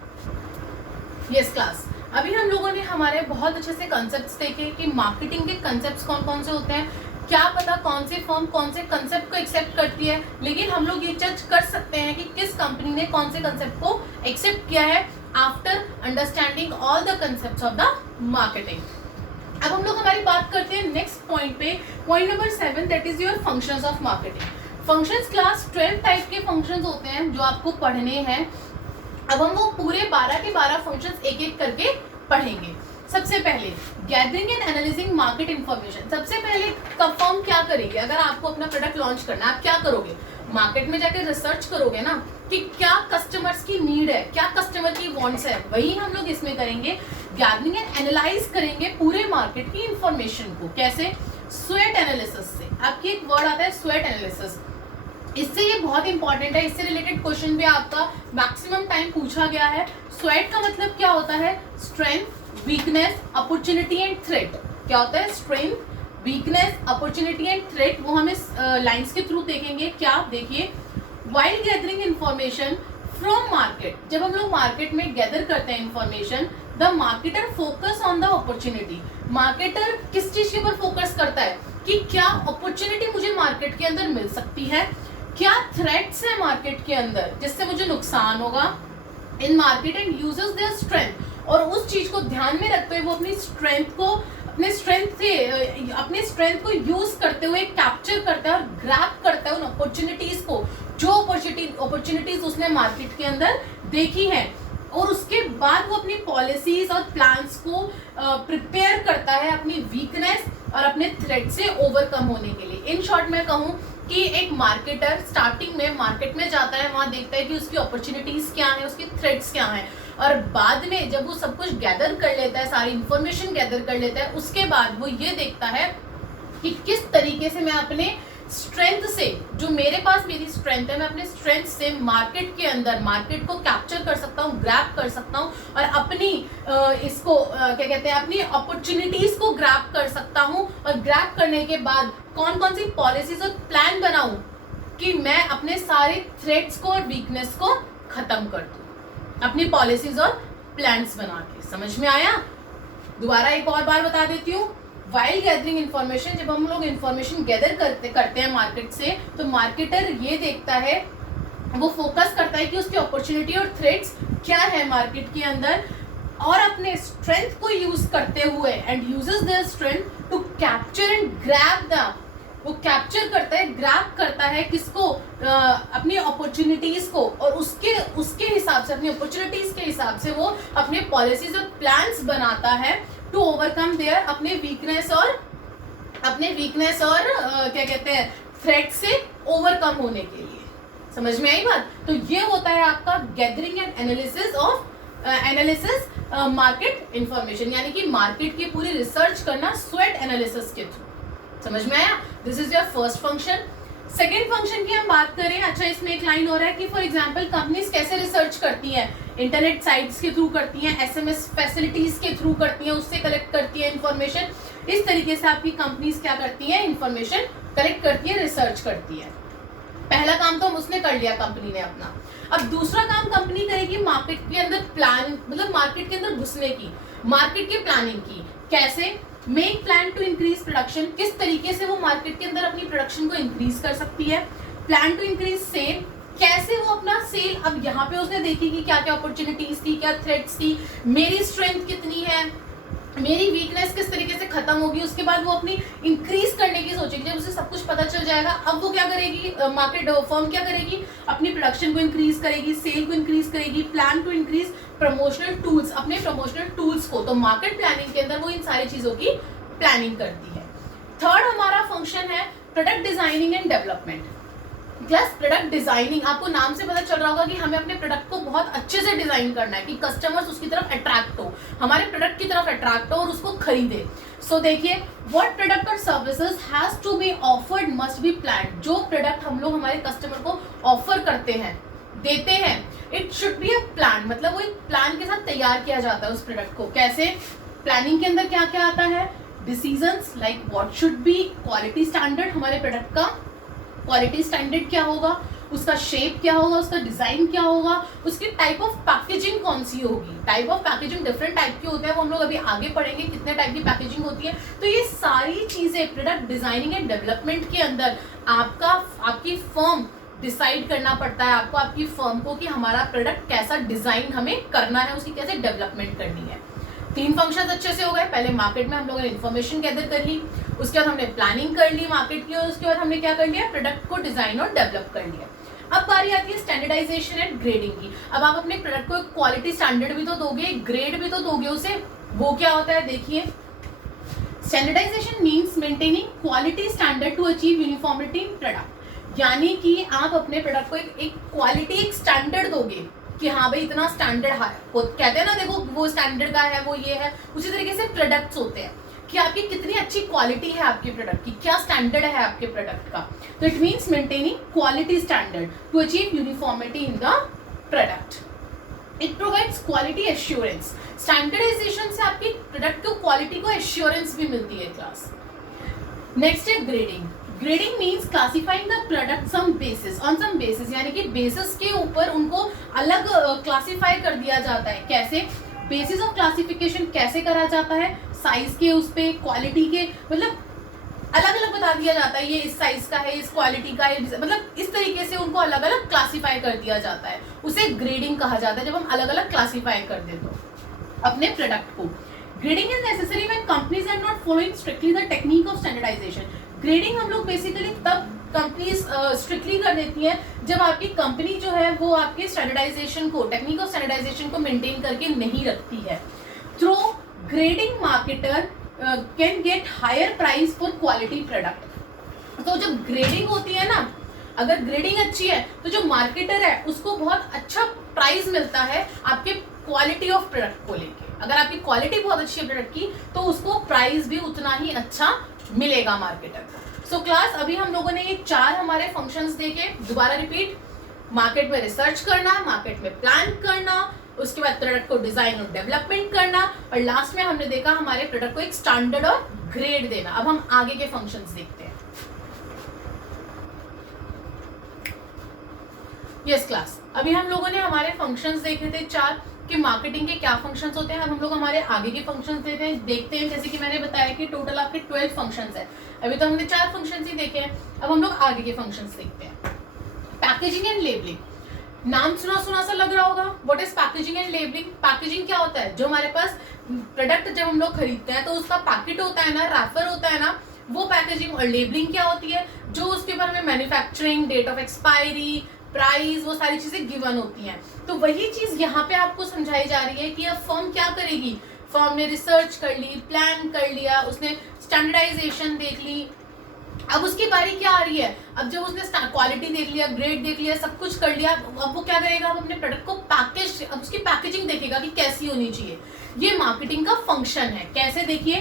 यस क्लास, अभी हम लोगों ने हमारे बहुत अच्छे से कंसेप्ट्स देखे कि मार्केटिंग के कंसेप्ट्स कौन कौन से होते हैं। क्या पता कौन सी फर्म कौन से कंसेप्ट को एक्सेप्ट करती है, लेकिन हम लोग ये जज कर सकते हैं कि किस कंपनी ने कौन से कंसेप्ट को एक्सेप्ट किया है after understanding all the concepts of the marketing. अब हम लोग हमारी बात करते हैं नेक्स्ट पॉइंट पे, point number 7, that is your functions of marketing. Functions class 12 type के फंक्शंस होते हैं जो आपको पढ़ने हैं। अब हम वो पूरे 12 के 12 फंक्शंस एक एक करके पढ़ेंगे। सबसे पहले gathering and analysing market information. सबसे पहले फर्म क्या करेगी, अगर आपको अपना प्रोडक्ट लॉन्च करना है, आप क्या करोगे, मार्केट में जाकर रिसर्च करोगे ना कि क्या कस्टमर्स की नीड है, क्या कस्टमर की वांट्स है। वही हम लोग इसमें करेंगे, गैदरिंग एंड एनालाइज करेंगे पूरे मार्केट की इंफॉर्मेशन को। कैसे, स्वेट एनालिसिस से। आपकी एक वर्ड आता है स्वेट एनालिसिस, इससे ये बहुत इंपॉर्टेंट है, इससे रिलेटेड क्वेश्चन भी आपका मैक्सिमम टाइम पूछा गया है। स्वेट का मतलब क्या होता है, strength, weakness, opportunity and threat. क्या होता है, strength, weakness, opportunity and threat. वो हम इस लाइंस के थ्रू देखेंगे। क्या, देखिए, while gathering information from market, जब हम लोग मार्केट में गैदर करते हैं information, the marketer focus on the opportunity. Marketer किस चीज के ऊपर फोकस करता है कि क्या अपॉर्चुनिटी मुझे मार्केट के अंदर मिल सकती है, क्या थ्रेट्स है मार्केट के अंदर जिससे मुझे नुकसान होगा इन market, and uses their strength. और उस चीज को ध्यान में रखते हुए वो अपनी स्ट्रेंथ को यूज करते हुए कैप्चर करता है और ग्रैब करता है उन अपॉर्चुनिटीज को, जो अपॉर्चुनिटीज उसने मार्केट के अंदर देखी है, और उसके बाद वो अपनी पॉलिसीज और प्लान्स को प्रिपेयर करता है अपनी वीकनेस और अपने थ्रेट से ओवरकम होने के लिए। इन शॉर्ट मैं कहूँ कि एक मार्केटर स्टार्टिंग में मार्केट में जाता है, वहां देखता है कि उसकी अपॉर्चुनिटीज क्या है, उसकी थ्रेट्स क्या है, और बाद में जब वो सब कुछ गैदर कर लेता है, सारी इंफॉर्मेशन गैदर कर लेता है, उसके बाद वो ये देखता है कि किस तरीके से मैं अपने स्ट्रेंथ से, जो मेरे पास मेरी स्ट्रेंथ है, मैं अपने स्ट्रेंथ से मार्केट के अंदर मार्केट को कैप्चर कर सकता हूँ, ग्रैब कर सकता हूँ, और अपनी क्या कहते हैं, अपनी अपॉर्चुनिटीज को ग्रैब कर सकता हूँ। और ग्रैब करने के बाद कौन कौन सी पॉलिसीज और प्लान बनाऊं कि मैं अपने सारे थ्रेट्स को और वीकनेस को खत्म कर दूं, अपनी पॉलिसीज और प्लान्स बना के। समझ में आया? दोबारा एक और बार बता देती हूँ। वाइल गैदरिंग इंफॉर्मेशन, जब हम लोग इंफॉर्मेशन गैदर करते हैं मार्केट से, तो मार्केटर ये देखता है, वो फोकस करता है कि उसकी अपॉर्चुनिटी और थ्रेट्स क्या है मार्केट के अंदर, और अपने स्ट्रेंथ को यूज करते हुए, and uses their strength to capture and grab the, वो कैप्चर करता है, ग्रैब करता है किसको, अपनी अपॉर्चुनिटीज को, और उसके हिसाब से, अपनी अपॉर्चुनिटीज के हिसाब से वो अपने पॉलिसीज और प्लान्स बनाता है टू ओवरकम देयर, अपने वीकनेस और क्या कहते हैं, थ्रेट से ओवरकम होने के लिए। समझ में आई बात? तो ये होता है आपका gathering and analysis market information, यानी कि मार्केट की पूरी रिसर्च करना स्वेट एनालिसिस के थ्रू। समझ में आया? This is your first function. Second function की हम बात करें, अच्छा इसमें एक लाइन हो रहा है कि फॉर एग्जांपल कंपनीज कैसे रिसर्च करती हैं, इंटरनेट साइट्स के थ्रू करती हैं, एसएमएस फैसिलिटीज के थ्रू करती हैं, उससे कलेक्ट करती है इंफॉर्मेशन। इस तरीके से आपकी कंपनीज क्या करती हैं, इंफॉर्मेशन कलेक्ट करती है, रिसर्च करती है। पहला काम तो हम उसने कर लिया कंपनी ने अपना। अब दूसरा काम कंपनी करेगी मार्केट के अंदर प्लान, मतलब मार्केट के अंदर घुसने की, मार्केट की प्लानिंग की। कैसे? Make plan to increase production, किस तरीके से वो मार्केट के अंदर अपनी प्रोडक्शन को इंक्रीज कर सकती है। प्लान टू इंक्रीज सेल, कैसे वो अपना सेल, अब यहाँ पे उसने देखी कि क्या क्या अपॉर्चुनिटीज थी, क्या थ्रेट्स थी, मेरी स्ट्रेंथ कितनी है, मेरी वीकनेस किस तरीके से खत्म होगी। उसके बाद वो अपनी इंक्रीज करने की सोचेगी। जब उसे सब कुछ पता चल जाएगा, अब वो क्या करेगी, मार्केट फर्म क्या करेगी, अपनी प्रोडक्शन को इंक्रीज करेगी, सेल को इंक्रीज करेगी, plan to increase promotional tools, अपने प्रमोशनल टूल्स को। तो मार्केट प्लानिंग के अंदर वो इन सारी चीजों की प्लानिंग करती है। थर्ड हमारा फंक्शन है product designing and development. Plus product designing, आपको नाम से पता चल रहा होगा कि हमें अपने प्रोडक्ट को बहुत अच्छे से डिजाइन करना है कि कस्टमर्स उसकी तरफ अट्रैक्ट हो, हमारे प्रोडक्ट की तरफ अट्रैक्ट हो और उसको खरीदे। सो देखिए, व्हाट प्रोडक्ट और services has to be offered must be planned. जो प्रोडक्ट हम लोग हमारे कस्टमर को ऑफर करते हैं, देते हैं, it should be a plan, मतलब वो एक प्लान के साथ तैयार किया जाता है उस प्रोडक्ट को। कैसे? प्लानिंग के अंदर क्या क्या आता है, decisions like what should be quality standard, हमारे प्रोडक्ट का क्वालिटी स्टैंडर्ड क्या होगा, उसका शेप क्या होगा, उसका डिजाइन क्या होगा, उसकी टाइप ऑफ पैकेजिंग कौन सी होगी। Type of packaging different type की होते हैं, वो हम लोग अभी आगे पढ़ेंगे कितने टाइप की पैकेजिंग होती है। तो ये सारी चीजें प्रोडक्ट डिजाइनिंग एंड डेवलपमेंट के अंदर आपकी फर्म डिसाइड करना पड़ता है, आपको आपकी फर्म को कि हमारा प्रोडक्ट कैसा डिजाइन हमें करना है, उसकी कैसे डेवलपमेंट करनी है। 3 फंक्शंस अच्छे से हो गए। पहले मार्केट में हम लोगों ने इन्फॉर्मेशन गैदर कर ली, उसके बाद हमने प्लानिंग कर ली मार्केट की, और उसके बाद हमने क्या कर लिया, प्रोडक्ट को डिजाइन और डेवलप कर लिया। अब बारी आती है स्टैंडर्डाइजेशन एंड ग्रेडिंग की। अब आप अपने प्रोडक्ट को क्वालिटी स्टैंडर्ड भी तो दोगे, ग्रेड भी तो दोगे उसे। वो क्या होता है देखिए, standardisation means maintaining quality standard to achieve uniformity in product. यानी कि आप अपने प्रोडक्ट को एक क्वालिटी एक स्टैंडर्ड दोगे कि हाँ भाई इतना स्टैंडर्ड है, वो कहते हैं ना देखो वो स्टैंडर्ड का है, वो ये है। उसी तरीके से प्रोडक्ट्स होते हैं कि आपकी कितनी अच्छी क्वालिटी है आपके प्रोडक्ट की, क्या स्टैंडर्ड है आपके प्रोडक्ट का। तो it means maintaining quality standard to achieve uniformity in the product. It provides quality assurance. Standardisation से आपकी प्रोडक्ट को क्वालिटी को एश्योरेंस भी मिलती है क्लास। नेक्स्ट है grading. Grading means classifying the product some basis on some basis, यानी कि बेसिस के ऊपर उनको अलग क्लासिफाई कर दिया जाता है। कैसे बेसिस ऑफ क्लासिफिकेशन कैसे करा जाता है, साइज के उस पे, क्वालिटी के, मतलब अलग अलग बता दिया जाता है ये इस साइज का है, इस क्वालिटी का है, मतलब इस तरीके से उनको अलग अलग क्लासिफाई कर दिया जाता है। उसे ग्रेडिंग कहा जाता है जब हम अलग अलग क्लासिफाई कर दे तो अपने प्रोडक्ट को। Grading is necessary when companies are not following strictly the technique of standardisation. Grading हम लोग बेसिकली तब कंपनीज स्ट्रिक्टली कर देती है जब आपकी कंपनी जो है वो आपके स्टैंडर्डाइजेशन को, टेक्निक ऑफ स्टैंडर्डाइजेशन को मेंटेन करके नहीं रखती है। Through grading marketer can get higher price for quality product. तो जब ग्रेडिंग होती है ना, अगर ग्रेडिंग अच्छी है तो जो मार्केटर है उसको बहुत अच्छा प्राइस मिलता है आपके क्वालिटी ऑफ प्रोडक्ट को लेके। अगर आपकी क्वालिटी बहुत अच्छी है प्रोडक्ट की तो उसको प्राइस भी उतना ही अच्छा मिलेगा मार्केटर को। सो क्लास अभी हम लोगों ने ये 4 हमारे फंक्शंस देखे, दोबारा रिपीट। मार्केट में रिसर्च करना, मार्केट में प्लान करना, उसके बाद प्रोडक्ट को डिजाइन और डेवलपमेंट करना, और लास्ट में हमने देखा हमारे प्रोडक्ट को एक स्टैंडर्ड और ग्रेड देना। अब हम आगे के फंक्शंस देखते हैं। यस क्लास, अभी हम लोगों ने हमारे फंक्शंस देखे थे 4 कि मार्केटिंग के क्या फंक्शंस होते हैं। अब हम लोग हमारे आगे के फंक्शंस देखते हैं। जैसे कि मैंने बताया कि टोटल आपके 12 फंक्शंस है, अभी तो हमने 4 फंक्शंस ही देखे हैं। अब हम लोग आगे के फंक्शंस देखते हैं। पैकेजिंग एंड लेबलिंग, नाम सुना सुना सा लग रहा होगा। What is packaging and labelling? Packaging क्या होता है, जो हमारे पास प्रोडक्ट जब हम लोग खरीदते हैं तो उसका पैकेट होता है ना, रैपर होता है ना, वो पैकेजिंग। और लेबलिंग क्या होती है, जो उसके ऊपर हमें manufacturing, date of expiry, price, वो सारी चीजें गिवन होती हैं। तो वही चीज यहाँ पे आपको समझाई जा रही है कि अब फर्म क्या करेगी। फर्म ने रिसर्च कर ली, प्लान कर लिया, उसने स्टैंडर्डाइजेशन देख ली, अब उसकी बारी क्या आ रही है, अब जब उसने क्वालिटी देख लिया, ग्रेड देख लिया, सब कुछ कर लिया, अब वो क्या करेगा, अब अपने प्रोडक्ट को पैकेज, अब उसकी पैकेजिंग देखेगा कि कैसी होनी चाहिए। ये मार्केटिंग का फंक्शन है। कैसे देखिए,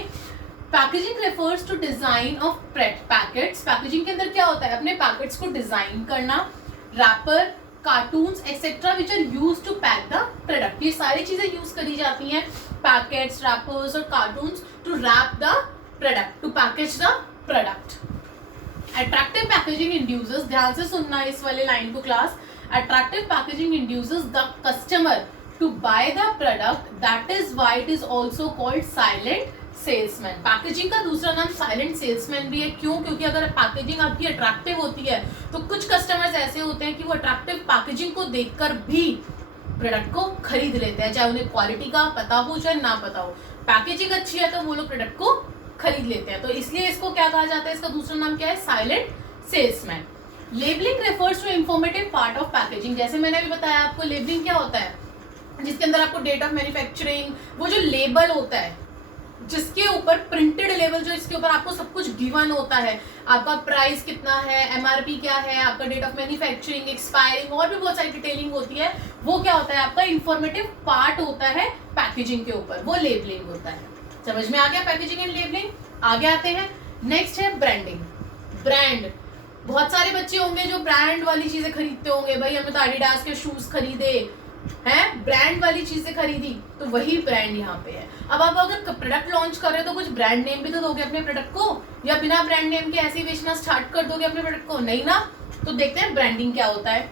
packaging refers to design of packets. Packaging के अंदर क्या होता है, अपने पैकेट्स को डिजाइन करना, wrapper, cartons etcetera which are use to pack the product. ये सारी चीजें यूज करी जाती हैं, पैकेट्स, रैपर्स और cartons, to wrap the product, to package the product. Attractive packaging induces, ध्यान से सुनना इस वाले लाइन को class. Attractive packaging induces the customer to buy the product, that is why it is also called silent salesman. Packaging का दूसरा नाम silent salesman भी है। क्यों? क्योंकि अगर पैकेजिंग आपकी अट्रैक्टिव होती है तो कुछ कस्टमर्स ऐसे होते हैं कि वो अट्रैक्टिव पैकेजिंग को देखकर भी प्रोडक्ट को खरीद लेते हैं, चाहे उन्हें क्वालिटी का पता हो चाहे ना पता हो। पैकेजिंग अच्छी है तो वो लोग प्रोडक्ट को खरीद लेते हैं, तो इसलिए इसको क्या कहा जाता है, इसका दूसरा नाम क्या है, silent salesman. Labelling refers to informative part of packaging. जैसे मैंने अभी बताया आपको, लेबलिंग क्या होता है, जिसके अंदर आपको डेट ऑफ मैन्युफैक्चरिंग, वो जो लेबल होता है जिसके ऊपर प्रिंटेड लेबल, जो इसके ऊपर आपको सब कुछ गिवन होता है, आपका प्राइस कितना है, एमआरपी क्या है, आपका डेट ऑफ मैन्युफैक्चरिंग, एक्सपायरिंग, और भी बहुत सारी डिटेलिंग होती है। वो क्या होता है, आपका इंफॉर्मेटिव पार्ट होता है पैकेजिंग के ऊपर, वो लेबलिंग होता है। समझ में आ गया पैकेजिंग एंड लेबलिंग? आगे आते हैं, नेक्स्ट है ब्रांडिंग। ब्रांड, बहुत सारे बच्चे होंगे जो ब्रांड वाली चीजें खरीदते होंगे, भाई हमें तो एडिडास के शूज खरीदे, है, ब्रांड वाली चीजें खरीदी तो वही ब्रांड यहाँ पे है। अब आप अगर प्रोडक्ट लॉन्च कर रहे हो तो कुछ ब्रांड नेम भी तो दोगे अपने प्रोडक्ट को, या बिना ब्रांड नेम के ऐसे ही बेचना स्टार्ट कर दोगे अपने प्रोडक्ट को? नहीं ना। तो देखते हैं ब्रांडिंग क्या होता है।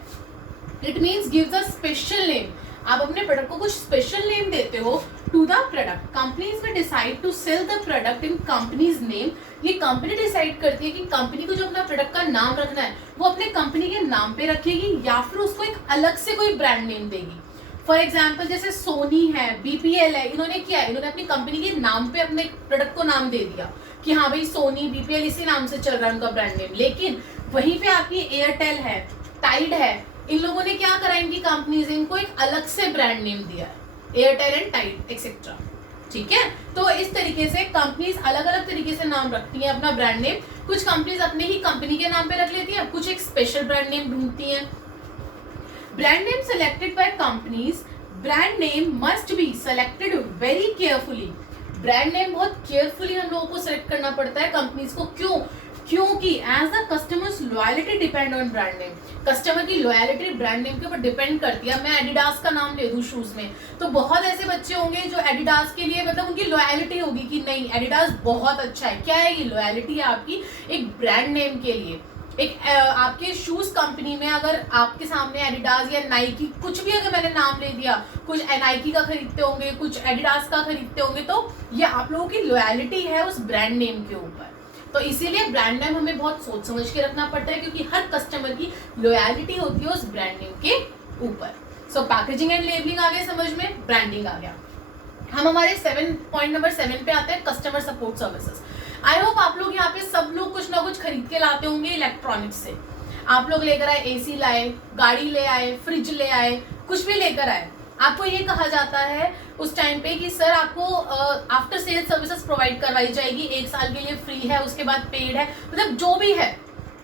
It means gives a special name. आप अपने प्रोडक्ट को कुछ स्पेशल नेम देते हो to the product. Companies may decide to sell the product in companies name. ये कंपनी डिसाइड करती है कि कंपनी को जो अपना प्रोडक्ट का नाम रखना है वो अपने कंपनी के नाम पे रखेगी या फिर उसको एक अलग से कोई ब्रांड नेम देगी। फॉर एग्जाम्पल जैसे सोनी है, बीपीएल है, इन्होंने क्या है, इन्होंने अपनी कंपनी के नाम पे अपने प्रोडक्ट को नाम दे दिया कि हाँ भाई सोनी बीपीएल इसी नाम से चल रहा है उनका ब्रांड नेम। लेकिन वहीं पे आपकी एयरटेल है, टाइड है, इन लोगों ने क्या करा, इनकी कंपनीज इनको एक अलग से ब्रांड नेम दिया है, एयरटेल एंड टाइड एक्सेट्रा। ठीक है, तो इस तरीके से कंपनीज अलग अलग तरीके से नाम रखती हैं अपना ब्रांड नेम। कुछ कंपनीज अपने ही कंपनी के नाम पे रख लेती हैं, कुछ एक स्पेशल ब्रांड नेम ढूंढती हैं। Brand name selected by companies. Brand name must be selected very carefully. Brand name बहुत केयरफुली हम लोगों को सेलेक्ट करना पड़ता है कंपनीज को। क्यों? क्योंकि as the customers loyalty depend on brand name. Customer की लॉयलिटी ब्रांड नेम के ऊपर डिपेंड करती है। मैं एडिडास का नाम ले दूं शूज में, तो बहुत ऐसे बच्चे होंगे जो एडिडास के लिए मतलब उनकी लॉयलिटी होगी कि नहीं एडिडास बहुत अच्छा है। क्या है ये? लॉयलिटी है आपकी एक ब्रांड नेम के लिए। एक आपके शूज कंपनी में अगर आपके सामने एडिडास या नाइकी कुछ भी अगर मैंने नाम ले दिया, कुछ नाइकी का खरीदते होंगे, कुछ एडिडास का खरीदते होंगे, तो ये आप लोगों की लॉयलिटी है उस ब्रांड नेम के ऊपर। तो इसीलिए ब्रांड नेम हमें बहुत सोच समझ के रखना पड़ता है क्योंकि हर कस्टमर की लॉयलिटी होती है उस ब्रांड नेम के ऊपर। सो पैकेजिंग एंड लेबलिंग आ गया समझ में, ब्रांडिंग आ गया। हम हमारे पॉइंट नंबर 7 पे आते हैं, customer support services. I hope आप लोग यहाँ पे सब लोग कुछ ना कुछ खरीद के लाते होंगे इलेक्ट्रॉनिक्स से। आप लोग लेकर आए एसी लाए, गाड़ी ले आए, फ्रिज ले आए, कुछ भी लेकर आए। आपको ये कहा जाता है उस टाइम पे कि सर आपको आफ्टर सेल सर्विसेज प्रोवाइड करवाई जाएगी, 1 साल के लिए फ्री है, उसके बाद पेड है, मतलब जो भी है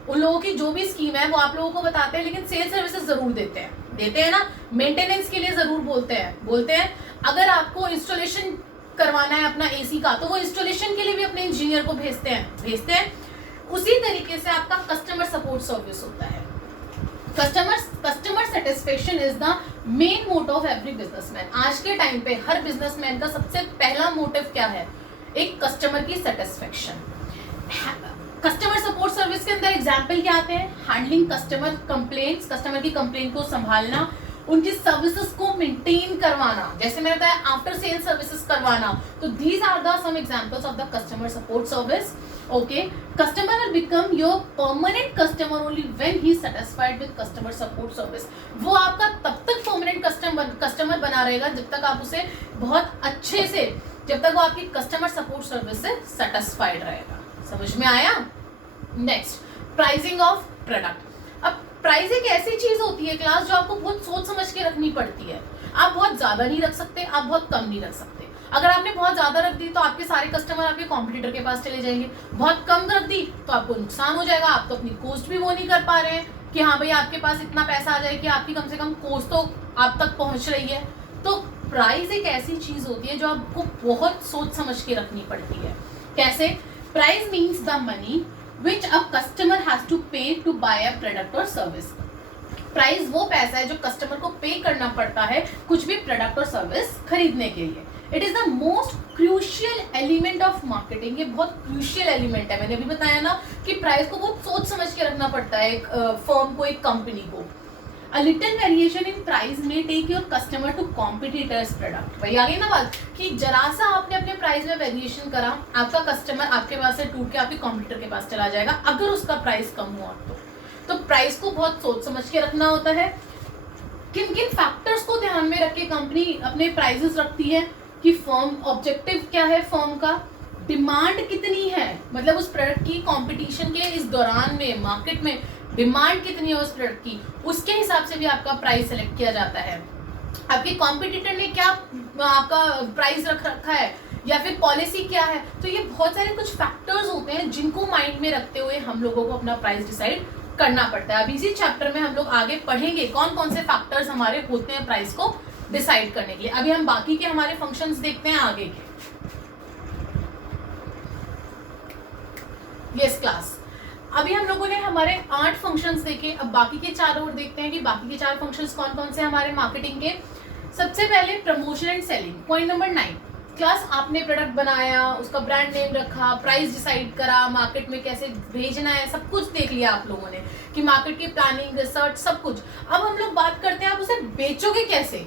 उन लोगों की जो भी स्कीम है वो आप लोगों को बताते हैं। लेकिन सेल सर्विसेज जरूर देते हैं ना। मेंटेनेंस के लिए जरूर बोलते हैं। अगर आपको इंस्टॉलेशन करवाना है अपना एसी का तो वो इंस्टॉलेशन के लिए भी अपने इंजीनियर को भेजते हैं। उसी तरीके से आपका कस्टमर सपोर्ट सर्विस होता है। Customer satisfaction is the main motive of every businessman. आज के टाइम पे हर बिजनेसमैन का सबसे पहला मोटिव क्या है? एक कस्टमर की सेटिस्फेक्शन। कस्टमर सपोर्ट सर्विस के अंदर एग्जाम्पल क्या आते हैं? हैंडलिंग कस्टमर कंप्लेंट्स, कस्टमर की कंप्लेंट को संभालना, उनकी सर्विसेज को मेंटेन करवाना, जैसे मैंने बताया आफ्टर सेल सर्विसेज करवाना। तो these are the some examples of the customer support service. Okay, customer will become your permanent customer only when he is satisfied with customer support service. वो आपका तब तक परमानेंट कस्टमर बना रहेगा जब तक आप उसे बहुत अच्छे से, जब तक वो आपकी कस्टमर सपोर्ट सर्विस से सेटिस्फाइड रहेगा। समझ में आया? Next, pricing of product. अब प्राइस एक ऐसी चीज होती है क्लास जो आपको बहुत सोच समझ के रखनी पड़ती है। आप बहुत ज्यादा नहीं रख सकते, आप बहुत कम नहीं रख सकते। अगर आपने बहुत ज्यादा रख दी तो आपके सारे कस्टमर आपके कॉम्पिटिटर के पास चले जाएंगे। बहुत कम रख दी तो आपको नुकसान हो जाएगा, आप तो अपनी कॉस्ट भी वो नहीं कर पा रहे हैं कि हाँ भाई आपके पास इतना पैसा आ जाए कि आपकी कम से कम कॉस्ट तो आप तक पहुंच रही है। तो प्राइस एक ऐसी चीज होती है जो आपको बहुत सोच समझ के रखनी पड़ती है। कैसे? Price means the money which a customer has to pay to buy a product or service। Price वो पैसा है जो कस्टमर को पे करना पड़ता है कुछ भी प्रोडक्ट और सर्विस खरीदने के लिए। It is the most crucial element of marketing. ये बहुत क्रूशियल एलिमेंट है। मैंने अभी बताया ना कि प्राइस को बहुत सोच समझ के रखना पड़ता है एक फर्म को, एक कंपनी को। A little variation in price may take your customer to competitors product। वही आ गई ना बात कि जरा सा आपने अपने प्राइस में वेरिएशन करा, आपका कस्टमर आपके पास से टूट के आपके कॉम्पिटिटर के पास चला जाएगा अगर उसका प्राइस कम हुआ तो प्राइस को बहुत सोच समझ के रखना होता है। किन किन फैक्टर्स को ध्यान में रख के कंपनी अपने प्राइसेस रखती है कि फर्म ऑब्जेक्टिव क्या है, फर्म का डिमांड कितनी है, मतलब उस प्रोडक्ट की कंपटीशन के इस दौरान में मार्केट में डिमांड कितनी है उस प्रोडक्ट की, उसके हिसाब से भी आपका प्राइस सेलेक्ट किया जाता है। आपके कॉम्पिटिटर ने क्या आपका प्राइस रखा है या फिर पॉलिसी क्या है। तो ये बहुत सारे कुछ फैक्टर्स होते हैं जिनको माइंड में रखते हुए हम लोगों को अपना प्राइस डिसाइड करना पड़ता है। अब इसी चैप्टर में हम लोग आगे पढ़ेंगे कौन कौन से फैक्टर्स हमारे होते हैं प्राइस को डिसाइड करने के लिए। अभी हम बाकी के हमारे फंक्शंस देखते हैं आगे के। यस क्लास, अभी हम लोगों ने हमारे 8 फंक्शंस देखे। अब बाकी के 4 और देखते हैं कि बाकी के 4 फंक्शंस कौन कौन से हमारे मार्केटिंग के। सबसे पहले promotion and selling, point number 9। Class आपने प्रोडक्ट बनाया, उसका ब्रांड नेम रखा, प्राइस डिसाइड करा, मार्केट में कैसे भेजना है, सब कुछ देख लिया आप लोगों ने कि मार्केट की प्लानिंग, रिसर्च, सब कुछ। अब हम लोग बात करते हैं आप उसे बेचोगे कैसे।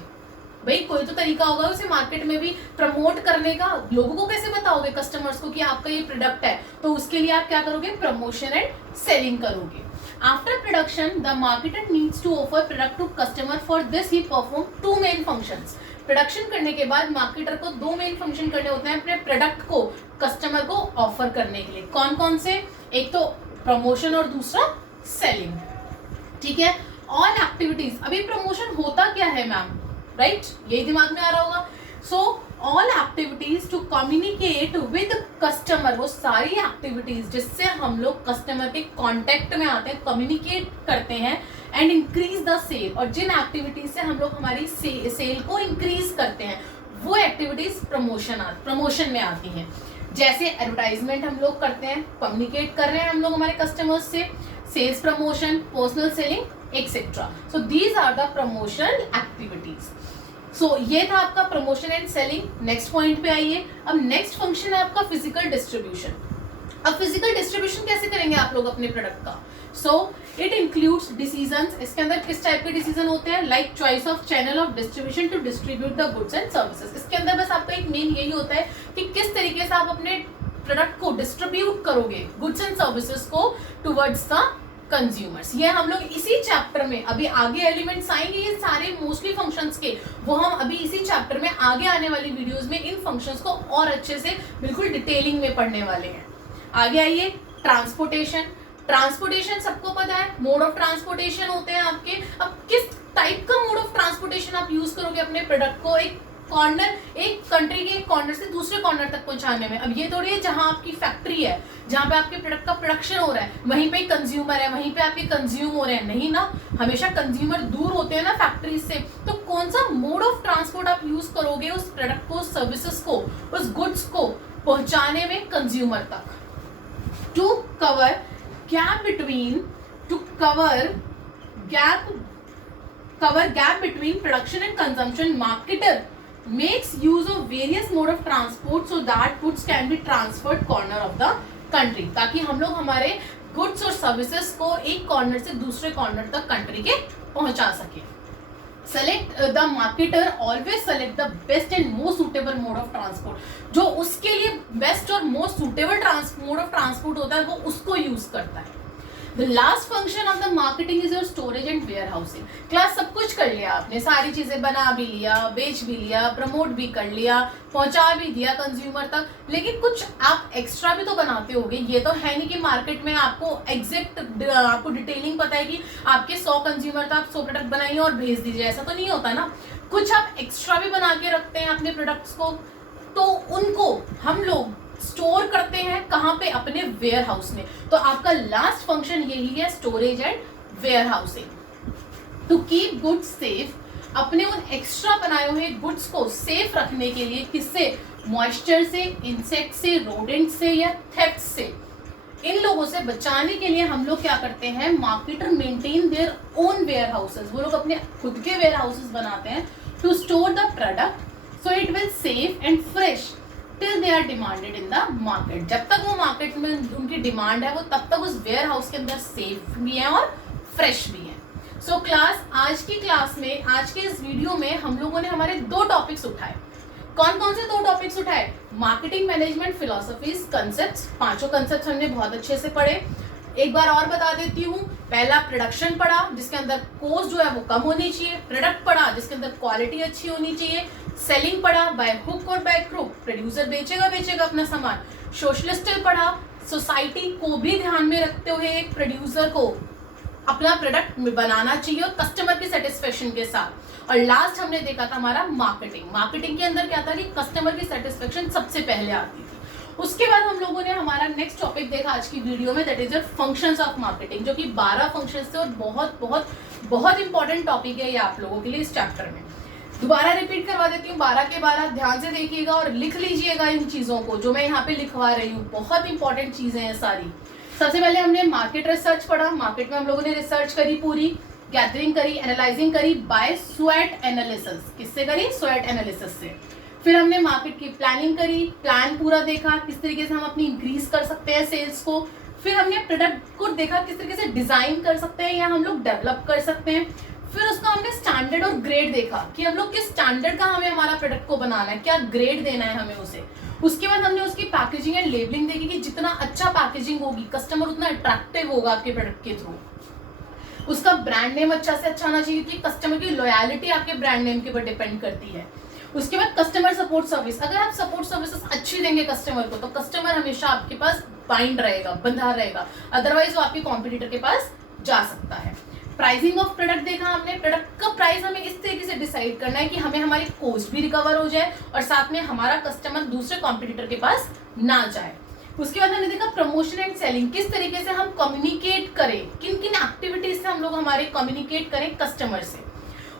भाई कोई तो तरीका होगा उसे मार्केट में भी प्रमोट करने का, लोगों को कैसे बताओगे कस्टमर्स को कि आपका ये प्रोडक्ट है, तो उसके लिए आप क्या करोगे, प्रमोशन एंड सेलिंग करोगे। After production the marketer needs to offer product to customer, for this he perform 2 main functions. Production करने के बाद मार्केटर को 2 मेन फंक्शन करने होते हैं अपने प्रोडक्ट को कस्टमर को ऑफर करने के लिए। कौन कौन से, एक तो प्रमोशन और दूसरा सेलिंग, ठीक है। ऑल एक्टिविटीज, अभी प्रमोशन होता क्या है मैम, राइट, यही दिमाग में आ रहा होगा। So all activities to communicate with customer, वो सारी एक्टिविटीज जिससे हम लोग कस्टमर के कांटेक्ट में आते हैं, कम्युनिकेट करते हैं एंड इंक्रीज द सेल, और जिन एक्टिविटीज से हम लोग हमारी सेल को इंक्रीज करते हैं वो एक्टिविटीज प्रमोशन में आती हैं। जैसे एडवर्टाइजमेंट हम लोग करते हैं, कम्युनिकेट कर रहे हैं हम लोग हमारे कस्टमर्स से, sales promotion, personal selling etcetera. So these are the promotional activities. So ये था आपका promotion and selling. Next point पे आइए। अब नेक्स्ट फंक्शन है आपका फिजिकल डिस्ट्रीब्यूशन। अब फिजिकल डिस्ट्रीब्यूशन कैसे करेंगे आप लोग अपने प्रोडक्ट का। सो इट इंक्लूड्स डिसीजंस, इसके अंदर किस टाइप के डिसीजन होते हैं, like choice of channel of distribution to distribute the goods and services. इसके अंदर बस आपका एक मेन यही होता है कि किस तरीके से आप अपने प्रोडक्ट को डिस्ट्रीब्यूट करोगे, गुड्स एंड सर्विसेज को टुवर्ड्स द कंज्यूमर्स। ये हम लोग इसी चैप्टर में, अभी आगे एलिमेंट्स आएंगे ये सारे मोस्टली फंक्शंस के, वो हम अभी इसी चैप्टर में आगे आने वाली वीडियोस में इन फंक्शंस को और अच्छे से बिल्कुल डिटेलिंग में पढ़ने वाले हैं। आगे आइए, ट्रांसपोर्टेशन। ट्रांसपोर्टेशन सबको पता है, मोड ऑफ ट्रांसपोर्टेशन होते हैं आपके। अब किस टाइप का मोड ऑफ ट्रांसपोर्टेशन आप यूज करोगे अपने प्रोडक्ट को एक कंट्री के एक कॉर्नर से दूसरे कॉर्नर तक पहुंचाने में। अब ये थोड़ी है जहां आपकी फैक्ट्री है, जहां पे आपके प्रोडक्ट का प्रोडक्शन हो रहा है, वहीं पे कंज्यूमर है, वहीं पे आपके कंज्यूम हो रहे हैं, नहीं ना, हमेशा कंज्यूमर दूर होते हैं ना फैक्ट्री से। तो कौन सा मोड ऑफ ट्रांसपोर्ट आप यूज करोगे उस प्रोडक्ट को, सर्विसेज को, उस गुड्स को पहुंचाने में कंज्यूमर तक। To cover gap between production and consumption, marketer makes use of various mode of transport so that goods can be transferred corner of the country, ताकि हम लोग हमारे गुड्स और सर्विसेज को एक कॉर्नर से दूसरे कॉर्नर तक कंट्री के पहुंचा सके। Select the marketer always select the best and most suitable mode of transport, जो उसके लिए बेस्ट और most suitable mode of transport होता है वो उसको यूज करता है। The last function of the marketing is your storage and warehousing. Class सब कुछ कर लिया आपने, सारी चीजें बना भी लिया, बेच भी लिया, प्रमोट भी कर लिया, पहुंचा भी दिया कंज्यूमर तक, लेकिन कुछ आप एक्स्ट्रा भी तो बनाते होगे। ये तो है नहीं कि मार्केट में आपको एग्जैक्ट आपको डिटेलिंग पता है कि आपके 100 कंज्यूमर तो आप 100 प्रोडक्ट बनाइए और भेज दीजिए, ऐसा तो नहीं होता ना। कुछ आप एक्स्ट्रा भी बना के रखते हैं अपने प्रोडक्ट्स को, तो उनको हम लोग स्टोर करते हैं कहाँ पे, अपने वेयर हाउस में। तो आपका लास्ट फंक्शन यही है, storage and warehousing. To keep goods safe, अपने उन एक्स्ट्रा बनाए हुए गुड्स को सेफ रखने के लिए, किससे, मॉइस्चर से, इंसेक्ट से, रोडेंट से या थेफ्ट से, इन लोगों से बचाने के लिए हम लोग क्या करते हैं, marketer maintain their own warehouses, वो लोग अपने खुद के वेयर हाउसेज बनाते हैं to store the product so it will safe and fresh till they are demanded in the market. जब तक वो मार्केट में उनकी डिमांड है वो तब तक उस वेयर हाउस के अंदर सेफ भी है और फ्रेश भी है। सो क्लास, आज की क्लास में, आज के इस वीडियो में हम लोगों ने हमारे 2 टॉपिक्स उठाए। कौन कौन से 2 टॉपिक्स उठाए, marketing management philosophies, concepts, 5 concept हमने बहुत अच्छे से पढ़े। एक बार और बता देती हूँ, पहला प्रोडक्शन पढ़ा जिसके अंदर कॉस्ट जो है वो कम होनी चाहिए, प्रोडक्ट पढ़ा जिसके अंदर क्वालिटी अच्छी होनी चाहिए, सेलिंग पढ़ा बाय हुक और बाय क्रुक, प्रोड्यूसर बेचेगा अपना सामान, सोशलिस्टल पढ़ा, सोसाइटी को भी ध्यान में रखते हुए एक प्रोड्यूसर को अपना प्रोडक्ट बनाना चाहिए और कस्टमर की सेटिस्फेक्शन के साथ। और लास्ट हमने देखा था हमारा मार्केटिंग के अंदर क्या था कि कस्टमर की सेटिस्फेक्शन सबसे पहले आती थी। उसके बाद हम लोगों ने हमारा नेक्स्ट टॉपिक देखा आज की वीडियो में, that is the functions of marketing, जो कि 12 फंक्शंस थे और बहुत बहुत बहुत इंपॉर्टेंट टॉपिक है ये आप लोगों के लिए इस चैप्टर में। दोबारा रिपीट करवा देती हूँ, 12 के 12 ध्यान से देखिएगा और लिख लीजिएगा इन चीजों को जो मैं यहाँ पे लिखवा रही हूँ, बहुत इंपॉर्टेंट चीजें हैं सारी। सबसे पहले हमने मार्केट रिसर्च पढ़ा, मार्केट में हम लोगों ने रिसर्च करी पूरी, गैदरिंग करी, एनालाइजिंग करी बाय स्वैट एनालिसिस। किससे करी? स्वैट एनालिसिस से। फिर हमने मार्केट की प्लानिंग करी, प्लान पूरा देखा किस तरीके से हम अपनी इंक्रीज कर सकते हैं सेल्स को। फिर हमने प्रोडक्ट को देखा किस तरीके से डिजाइन कर सकते हैं या हम लोग डेवलप कर सकते हैं। फिर उसका हमने स्टैंडर्ड और ग्रेड देखा कि हम लोग किस स्टैंडर्ड का हमें हमारा प्रोडक्ट को बनाना है, क्या ग्रेड देना है हमें उसे। उसके बाद हमने उसकी पैकेजिंग एंड लेबलिंग देखी कि जितना अच्छा पैकेजिंग होगी कस्टमर उतना अट्रैक्टिव होगा आपके प्रोडक्ट के थ्रू। उसका ब्रांड नेम अच्छा से अच्छा होना चाहिए क्योंकि कस्टमर की लॉयलिटी आपके ब्रांड नेम के ऊपर डिपेंड करती है। उसके बाद कस्टमर सपोर्ट सर्विस, अगर आप सपोर्ट सर्विसेज अच्छी देंगे कस्टमर को तो कस्टमर हमेशा आपके पास बाइंड रहेगा, बंधा रहेगा, अदरवाइज वो आपके कॉम्पिटिटर के पास जा सकता है। प्राइसिंग ऑफ प्रोडक्ट देखा हमने, प्रोडक्ट का प्राइस हमें इस तरीके से डिसाइड करना है कि हमें हमारी कॉस्ट भी रिकवर हो जाए और साथ में हमारा कस्टमर दूसरे कॉम्पिटिटर के पास ना जाए। उसके बाद हमने देखा प्रमोशन एंड सेलिंग, किस तरीके से हम कम्युनिकेट करें, किन किन एक्टिविटीज से हम लोग हमारे कम्युनिकेट करें कस्टमर से।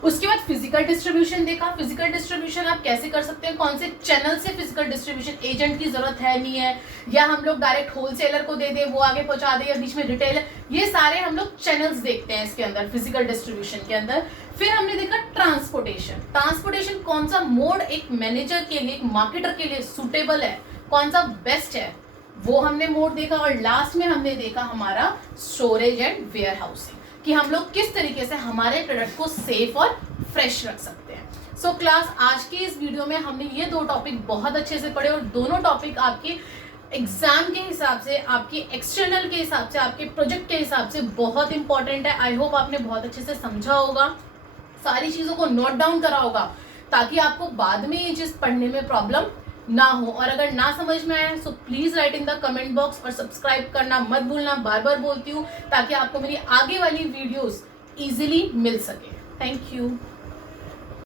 उसके बाद फिजिकल डिस्ट्रीब्यूशन देखा, फिजिकल डिस्ट्रीब्यूशन आप कैसे कर सकते हैं, कौन से चैनल से फिजिकल डिस्ट्रीब्यूशन, एजेंट की जरूरत है नहीं है, या हम लोग डायरेक्ट होलसेलर को दे दे वो आगे पहुंचा दे, या बीच में रिटेलर, ये सारे हम लोग चैनल्स देखते हैं इसके अंदर फिजिकल डिस्ट्रीब्यूशन के अंदर। फिर हमने देखा ट्रांसपोर्टेशन, ट्रांसपोर्टेशन कौन सा मोड एक मैनेजर के लिए, एक मार्केटर के लिए सुटेबल है, कौन सा बेस्ट है, वो हमने मोड देखा। और लास्ट में हमने देखा हमारा स्टोरेज एंड वेयर हाउसिंग, कि हम लोग किस तरीके से हमारे प्रोडक्ट को सेफ और फ्रेश रख सकते हैं। सो क्लास, आज की इस वीडियो में हमने ये दो टॉपिक बहुत अच्छे से पढ़े और दोनों टॉपिक आपके एग्जाम के हिसाब से, आपके एक्सटर्नल के हिसाब से, आपके प्रोजेक्ट के हिसाब से बहुत इंपॉर्टेंट है। आई होप आपने बहुत अच्छे से समझा होगा, सारी चीजों को नोट डाउन करा होगा ताकि आपको बाद में ये चीज पढ़ने में प्रॉब्लम ना हो। और अगर ना समझ में आए so please right in the comment box और सब्सक्राइब करना मत भूलना, बार बार बोलती हूँ ताकि आपको मेरी आगे वाली वीडियोस इजीली मिल सके। Thank you.